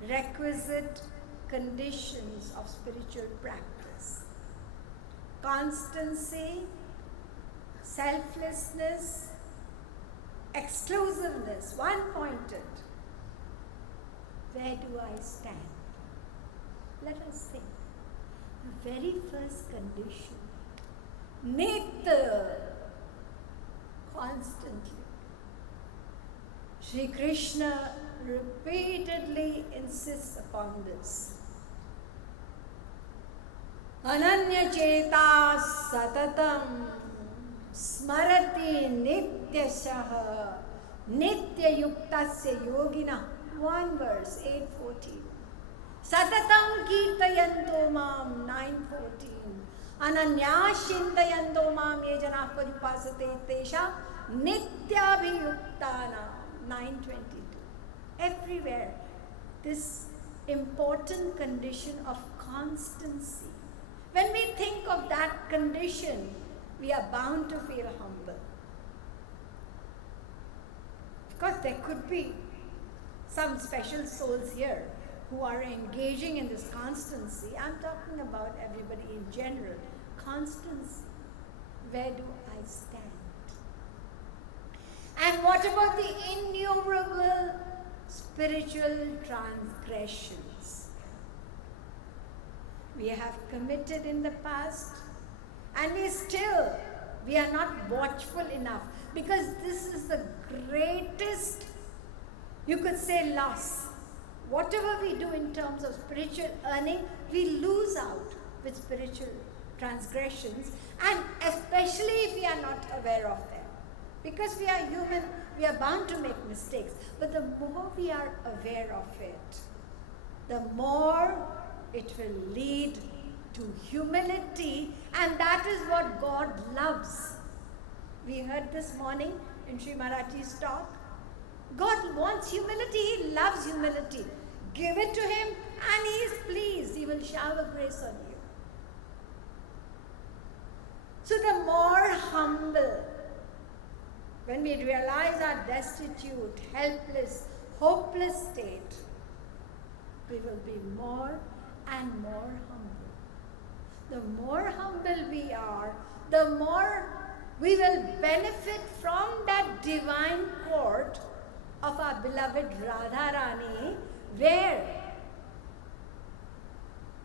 requisite conditions of spiritual practice: constancy, selflessness, exclusiveness, one-pointed. Where do I stand? Let us think. The very first condition, Nitya, constantly. Sri Krishna repeatedly insists upon this. Ananya Cheta Satatam Smarati Nityashaha Nitya Yuktasya Yogina. One verse, 8:14. Satatam Kirtayanto Mam, 9:14. Ananya Shintayanto Mam Ye Janah Paripasate Tesha Nityabhiyuktana, 922. Everywhere, this important condition of constancy. When we think of that condition, we are bound to feel humble. Of course, there could be some special souls here who are engaging in this constancy. I'm talking about everybody in general. Constancy. Where do I stand? And what about the innumerable spiritual transgressions we have committed in the past, and we are not watchful enough, because this is the greatest, you could say, loss. Whatever we do in terms of spiritual earning, we lose out with spiritual transgressions, and especially if we are not aware of them. Because we are human, we are bound to make mistakes. But the more we are aware of it, the more it will lead to humility, and that is what God loves. We heard this morning in Sri Marathji's talk, God wants humility, He loves humility. Give it to Him and He is pleased. He will shower grace on you. So the more humble, when we realize our destitute, helpless, hopeless state, we will be more and more humble. The more humble we are, the more we will benefit from that divine court of our beloved Radharani, where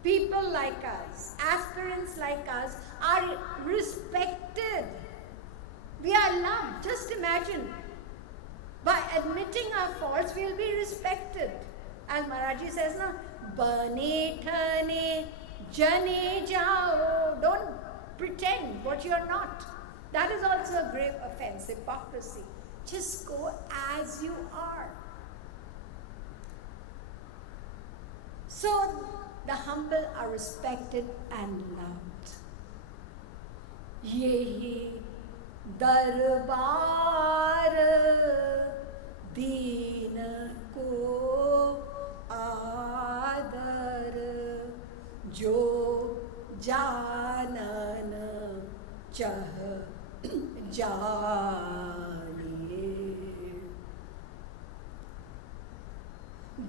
people like us, aspirants like us, are respected. We are loved. Just imagine, by admitting our faults, we will be respected. As Maharajji says, na, Bane thane jane jao. Don't pretend what you are not. That is also a grave offense, hypocrisy. Just go as you are. So the humble are respected and loved. Yehi darbar deen ko aadar jo janan chah jaaniye.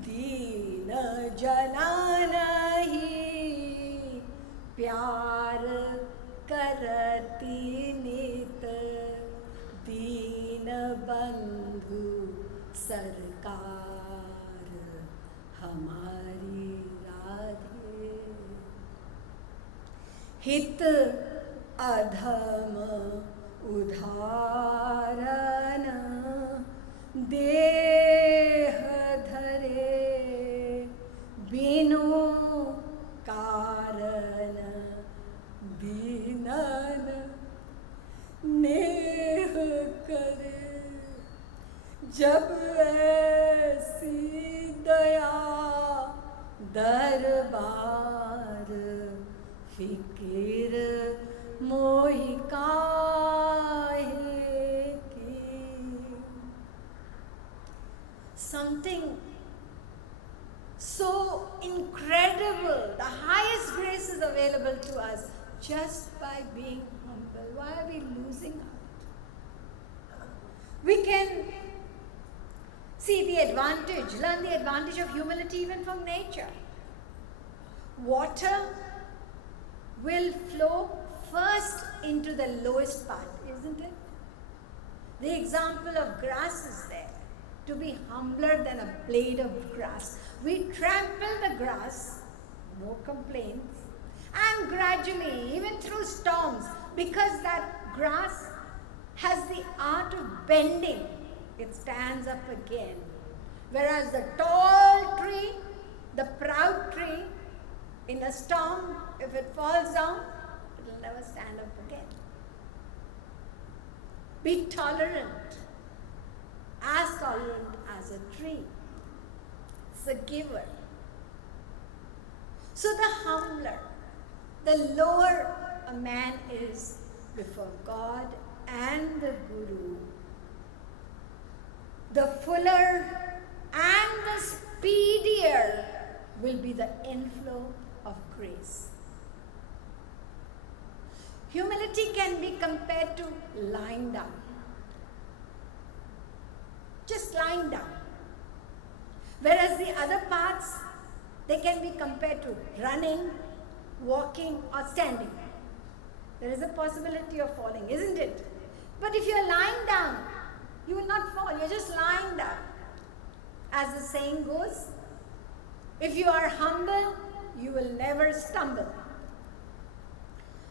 Deen janana hi pyar karati nit deen bandhu sarkar hamari radhe. Hit adham udharan deh dhare binu karan deenan नेह करे. जब ऐसी दया दरबार फिकिर मोहि काहे की. Something so incredible, the highest grace is available to us just by being humble. Why are we losing out? We can see the advantage, learn the advantage of humility even from nature. Water will flow first into the lowest part, isn't it? The example of grass is there. To be humbler than a blade of grass. We trample the grass, no complaints, and gradually, even through storms, because that grass has the art of bending, it stands up again. Whereas the tall tree, the proud tree, in a storm, if it falls down, it will never stand up again. Be tolerant, as tolerant as a tree. It's a giver. So the humbler, the lower a man is before God and the Guru, the fuller and the speedier will be the inflow of grace. Humility can be compared to lying down. Just lying down. Whereas the other parts, they can be compared to running, walking, or standing. There is a possibility of falling, isn't it? But if you're lying down, you will not fall. You're just lying down. As the saying goes, if you are humble, you will never stumble.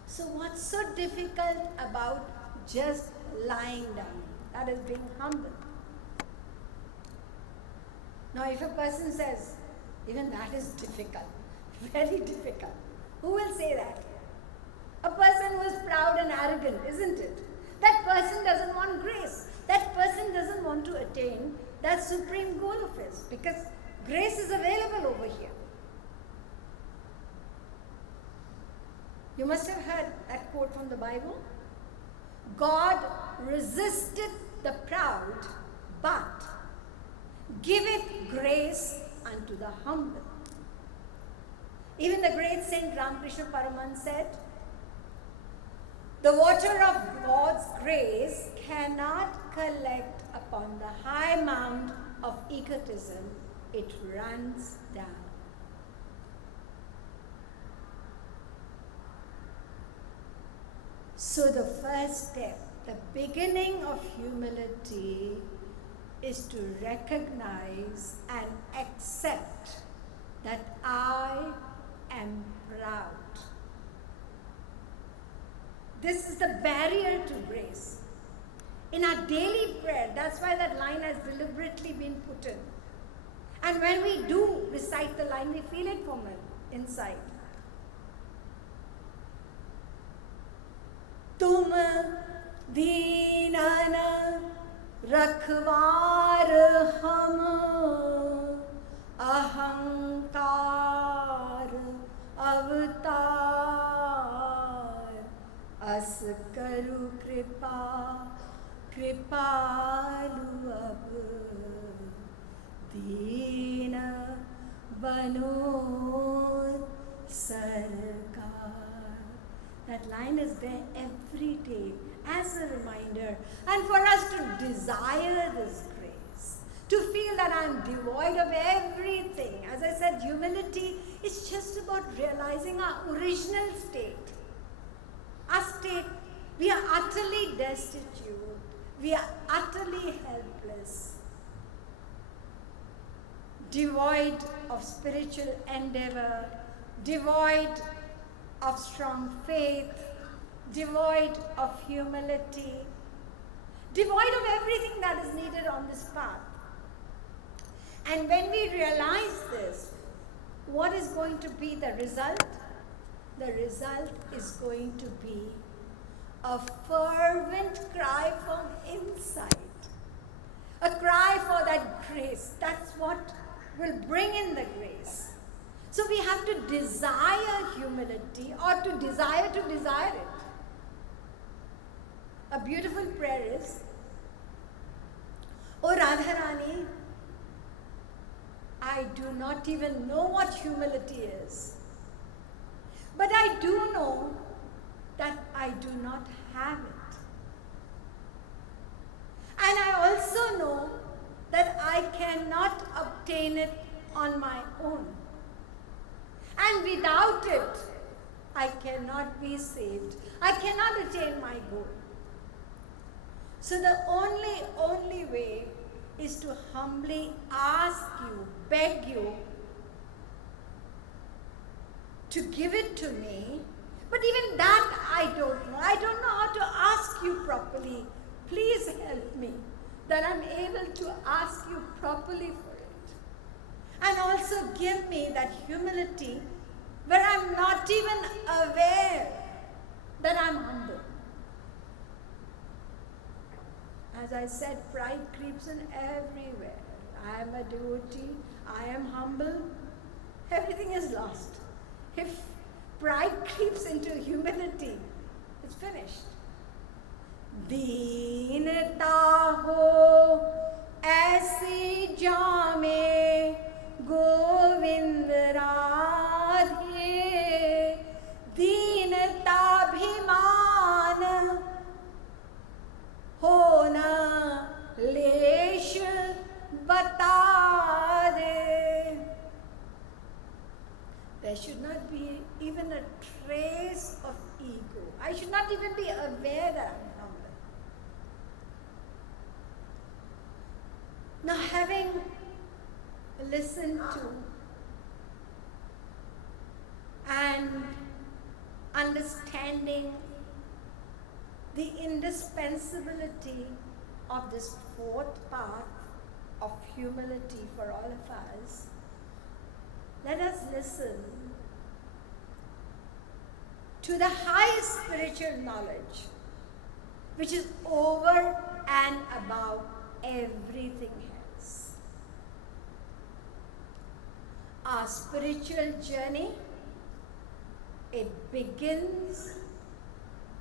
So what's so difficult about just lying down? That is being humble. Now if a person says, even that is difficult, very difficult, who will say that? A person who is proud and arrogant, isn't it? That person doesn't want grace. That person doesn't want to attain that supreme goal of his, because grace is available over here. You must have heard that quote from the Bible. God resisted the proud, but giveth grace unto the humble. Even the great Saint Ramakrishna Paraman said, the water of God's grace cannot collect upon the high mound of egotism, it runs down. So the first step, the beginning of humility, is to recognize and accept that I am proud. This is the barrier to grace. In our daily prayer, that's why that line has deliberately been put in. And when we do recite the line, we feel it from inside. Tum deenan rakhwar hum ahankar avatar as karu kripa kripalu ab deena bano sarkar. That line is there every day as a reminder, and for us to desire this grace, to feel that I'm devoid of everything. As I said, humility is just about realizing our original state. Our state, we are utterly destitute, we are utterly helpless, devoid of spiritual endeavor, devoid of strong faith, devoid of humility, devoid of everything that is needed on this path. And when we realize this, what is going to be the result? The result is going to be a fervent cry from inside, a cry for that grace. That's what will bring in the grace. So we have to desire humility, or to desire it. A beautiful prayer is, O Radharani, I do not even know what humility is, but I do know that I do not have it. And I also know that I cannot obtain it on my own. And without it, I cannot be saved. I cannot attain my goal. So the only way is to humbly ask you, beg you to give it to me. But even that I don't know. I don't know how to ask you properly. Please help me that I'm able to ask you properly for it. And also give me that humility where I'm not even aware that I'm humble. As I said, pride creeps in everywhere. I am a devotee, I am humble, everything is lost. If pride creeps into humility, it's finished. Deenata ho ऐसी जामे गोविंद राधे, दीनताभिमान होना लेश बता दे. There should not be even a trace of ego. I should not even be aware that I'm humble. Now, having listened to and understanding the indispensability of this fourth path of humility for all of us, let us listen to the highest spiritual knowledge, which is over and above everything else. Our spiritual journey, it begins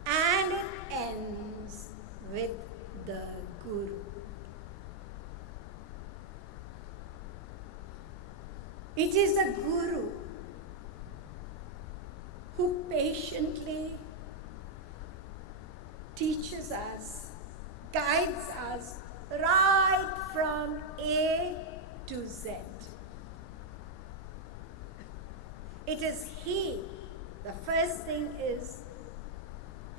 and it ends with the Guru. It is the Guru who patiently teaches us, guides us right from A to Z. It is He. The first thing is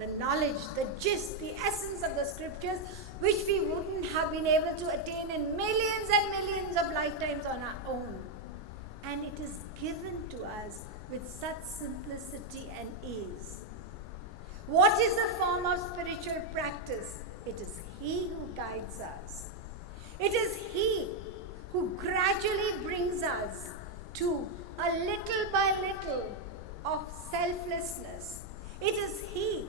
the knowledge, the gist, the essence of the scriptures, which we wouldn't have been able to attain in millions and millions of lifetimes on our own. And it is given to us with such simplicity and ease. What is the form of spiritual practice? It is He who guides us. It is He who gradually brings us to a little by little of selflessness. It is He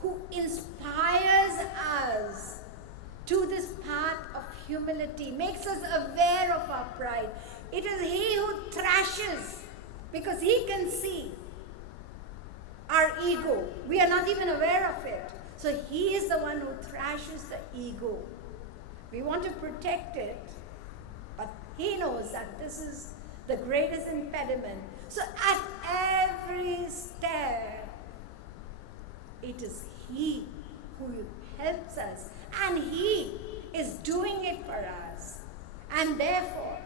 who inspires us to this path of humility, makes us aware of our pride. It is He who thrashes, because He can see our ego. We are not even aware of it. So He is the one who thrashes the ego. We want to protect it, but He knows that this is the greatest impediment. So at every step, it is He who helps us, and He is doing it for us. And therefore,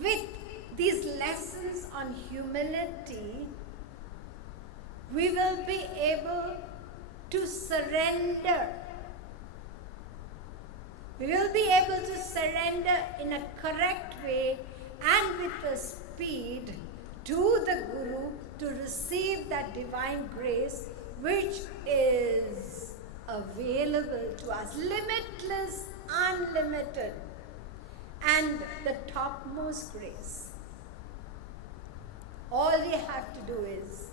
with these lessons on humility, we will be able to surrender. We will be able to surrender in a correct way and with a speed to the Guru to receive that divine grace which is available to us, limitless, unlimited, and the topmost grace. All we have to do is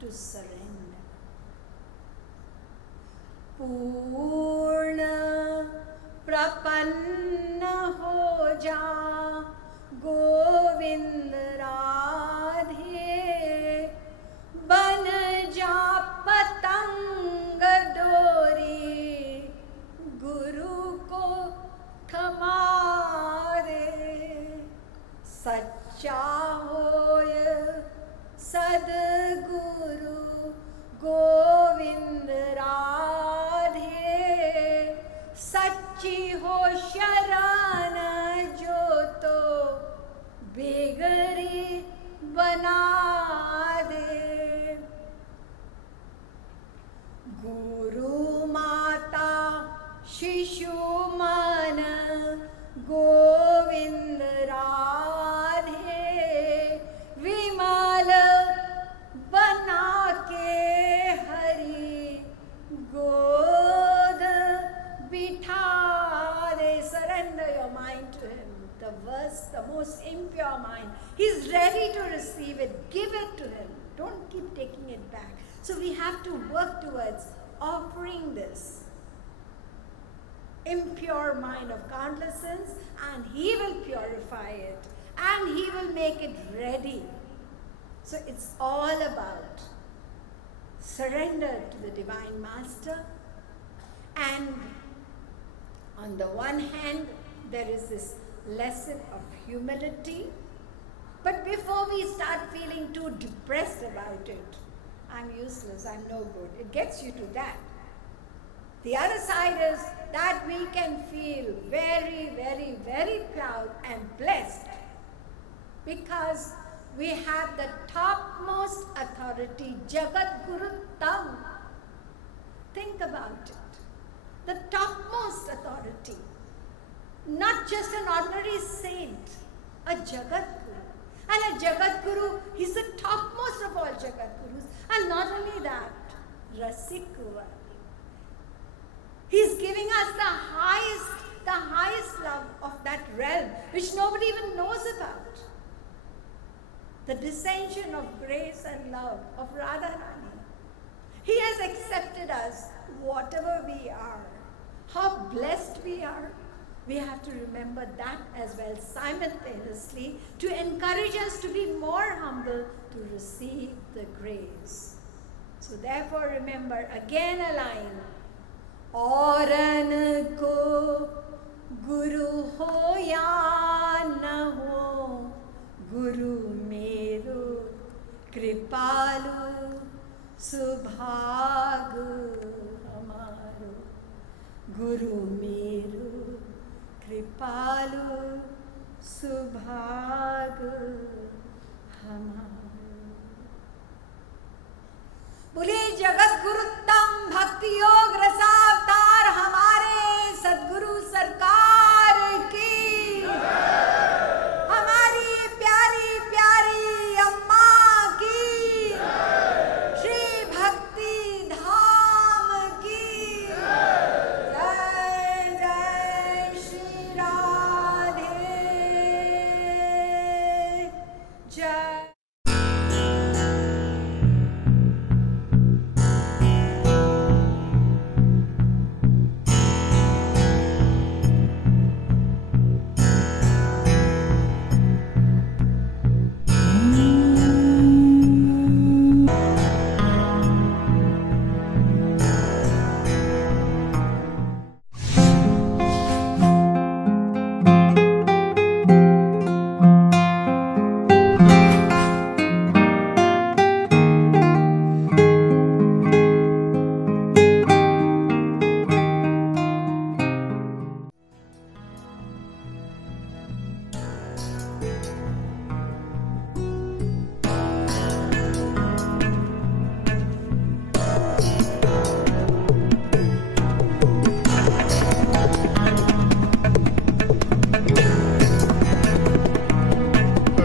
to surrender. Purna prapanna ho ja Govind Radhe, ban ja patang dori Guru ko thamare, sacha hoy Sadguru Govind Radhe, sachi ho sharan jo to begari bana de. Guru Mata Shishu Man Govind Radhe, Vimal bana ke Hari God bithare. Surrender your mind to Him. The worst, the most impure mind, He's ready to receive it. Give it to Him. Don't keep taking it back. So we have to work towards offering this impure mind of countless sins, and He will purify it, and He will make it ready. So it's all about surrender to the Divine Master and On the one hand, there is this lesson of humility, but before we start feeling too depressed about it, I'm useless, I'm no good, it gets you to that. The other side is that we can feel very, very, very proud and blessed because we have the topmost authority, Jagat Guru Tam. Think about it. The topmost authority. Not just an ordinary saint, a Jagat Guru. And a Jagat Guru, he's the topmost of all Jagat Gurus. And not only that, Rasikuva. He's giving us the highest love of that realm, which nobody even knows about. The dissension of grace and love of Radharani. He has accepted us, whatever we are. How blessed we are. We have to remember that as well simultaneously to encourage us to be more humble to receive the grace. So therefore remember again a line. औरन को गुरु हो या न हो, गुरु मेरो कृपालु सुभाग हमारो, गुरु मेरो कृपालु सुभाग हमारो। बोले जगत गुरुत्तम भक्ति योग रसावतार हमारे सद्गुरु सरकार की, हमारी प्यारी प्यारी अम्मा की, श्री भक्ति धाम की जय जय श्री राधे जय।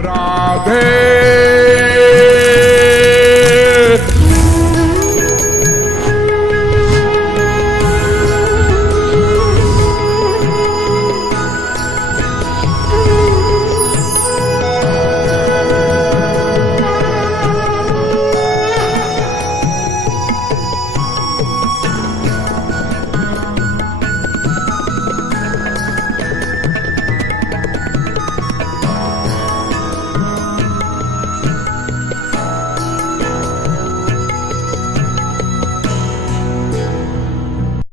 Radhe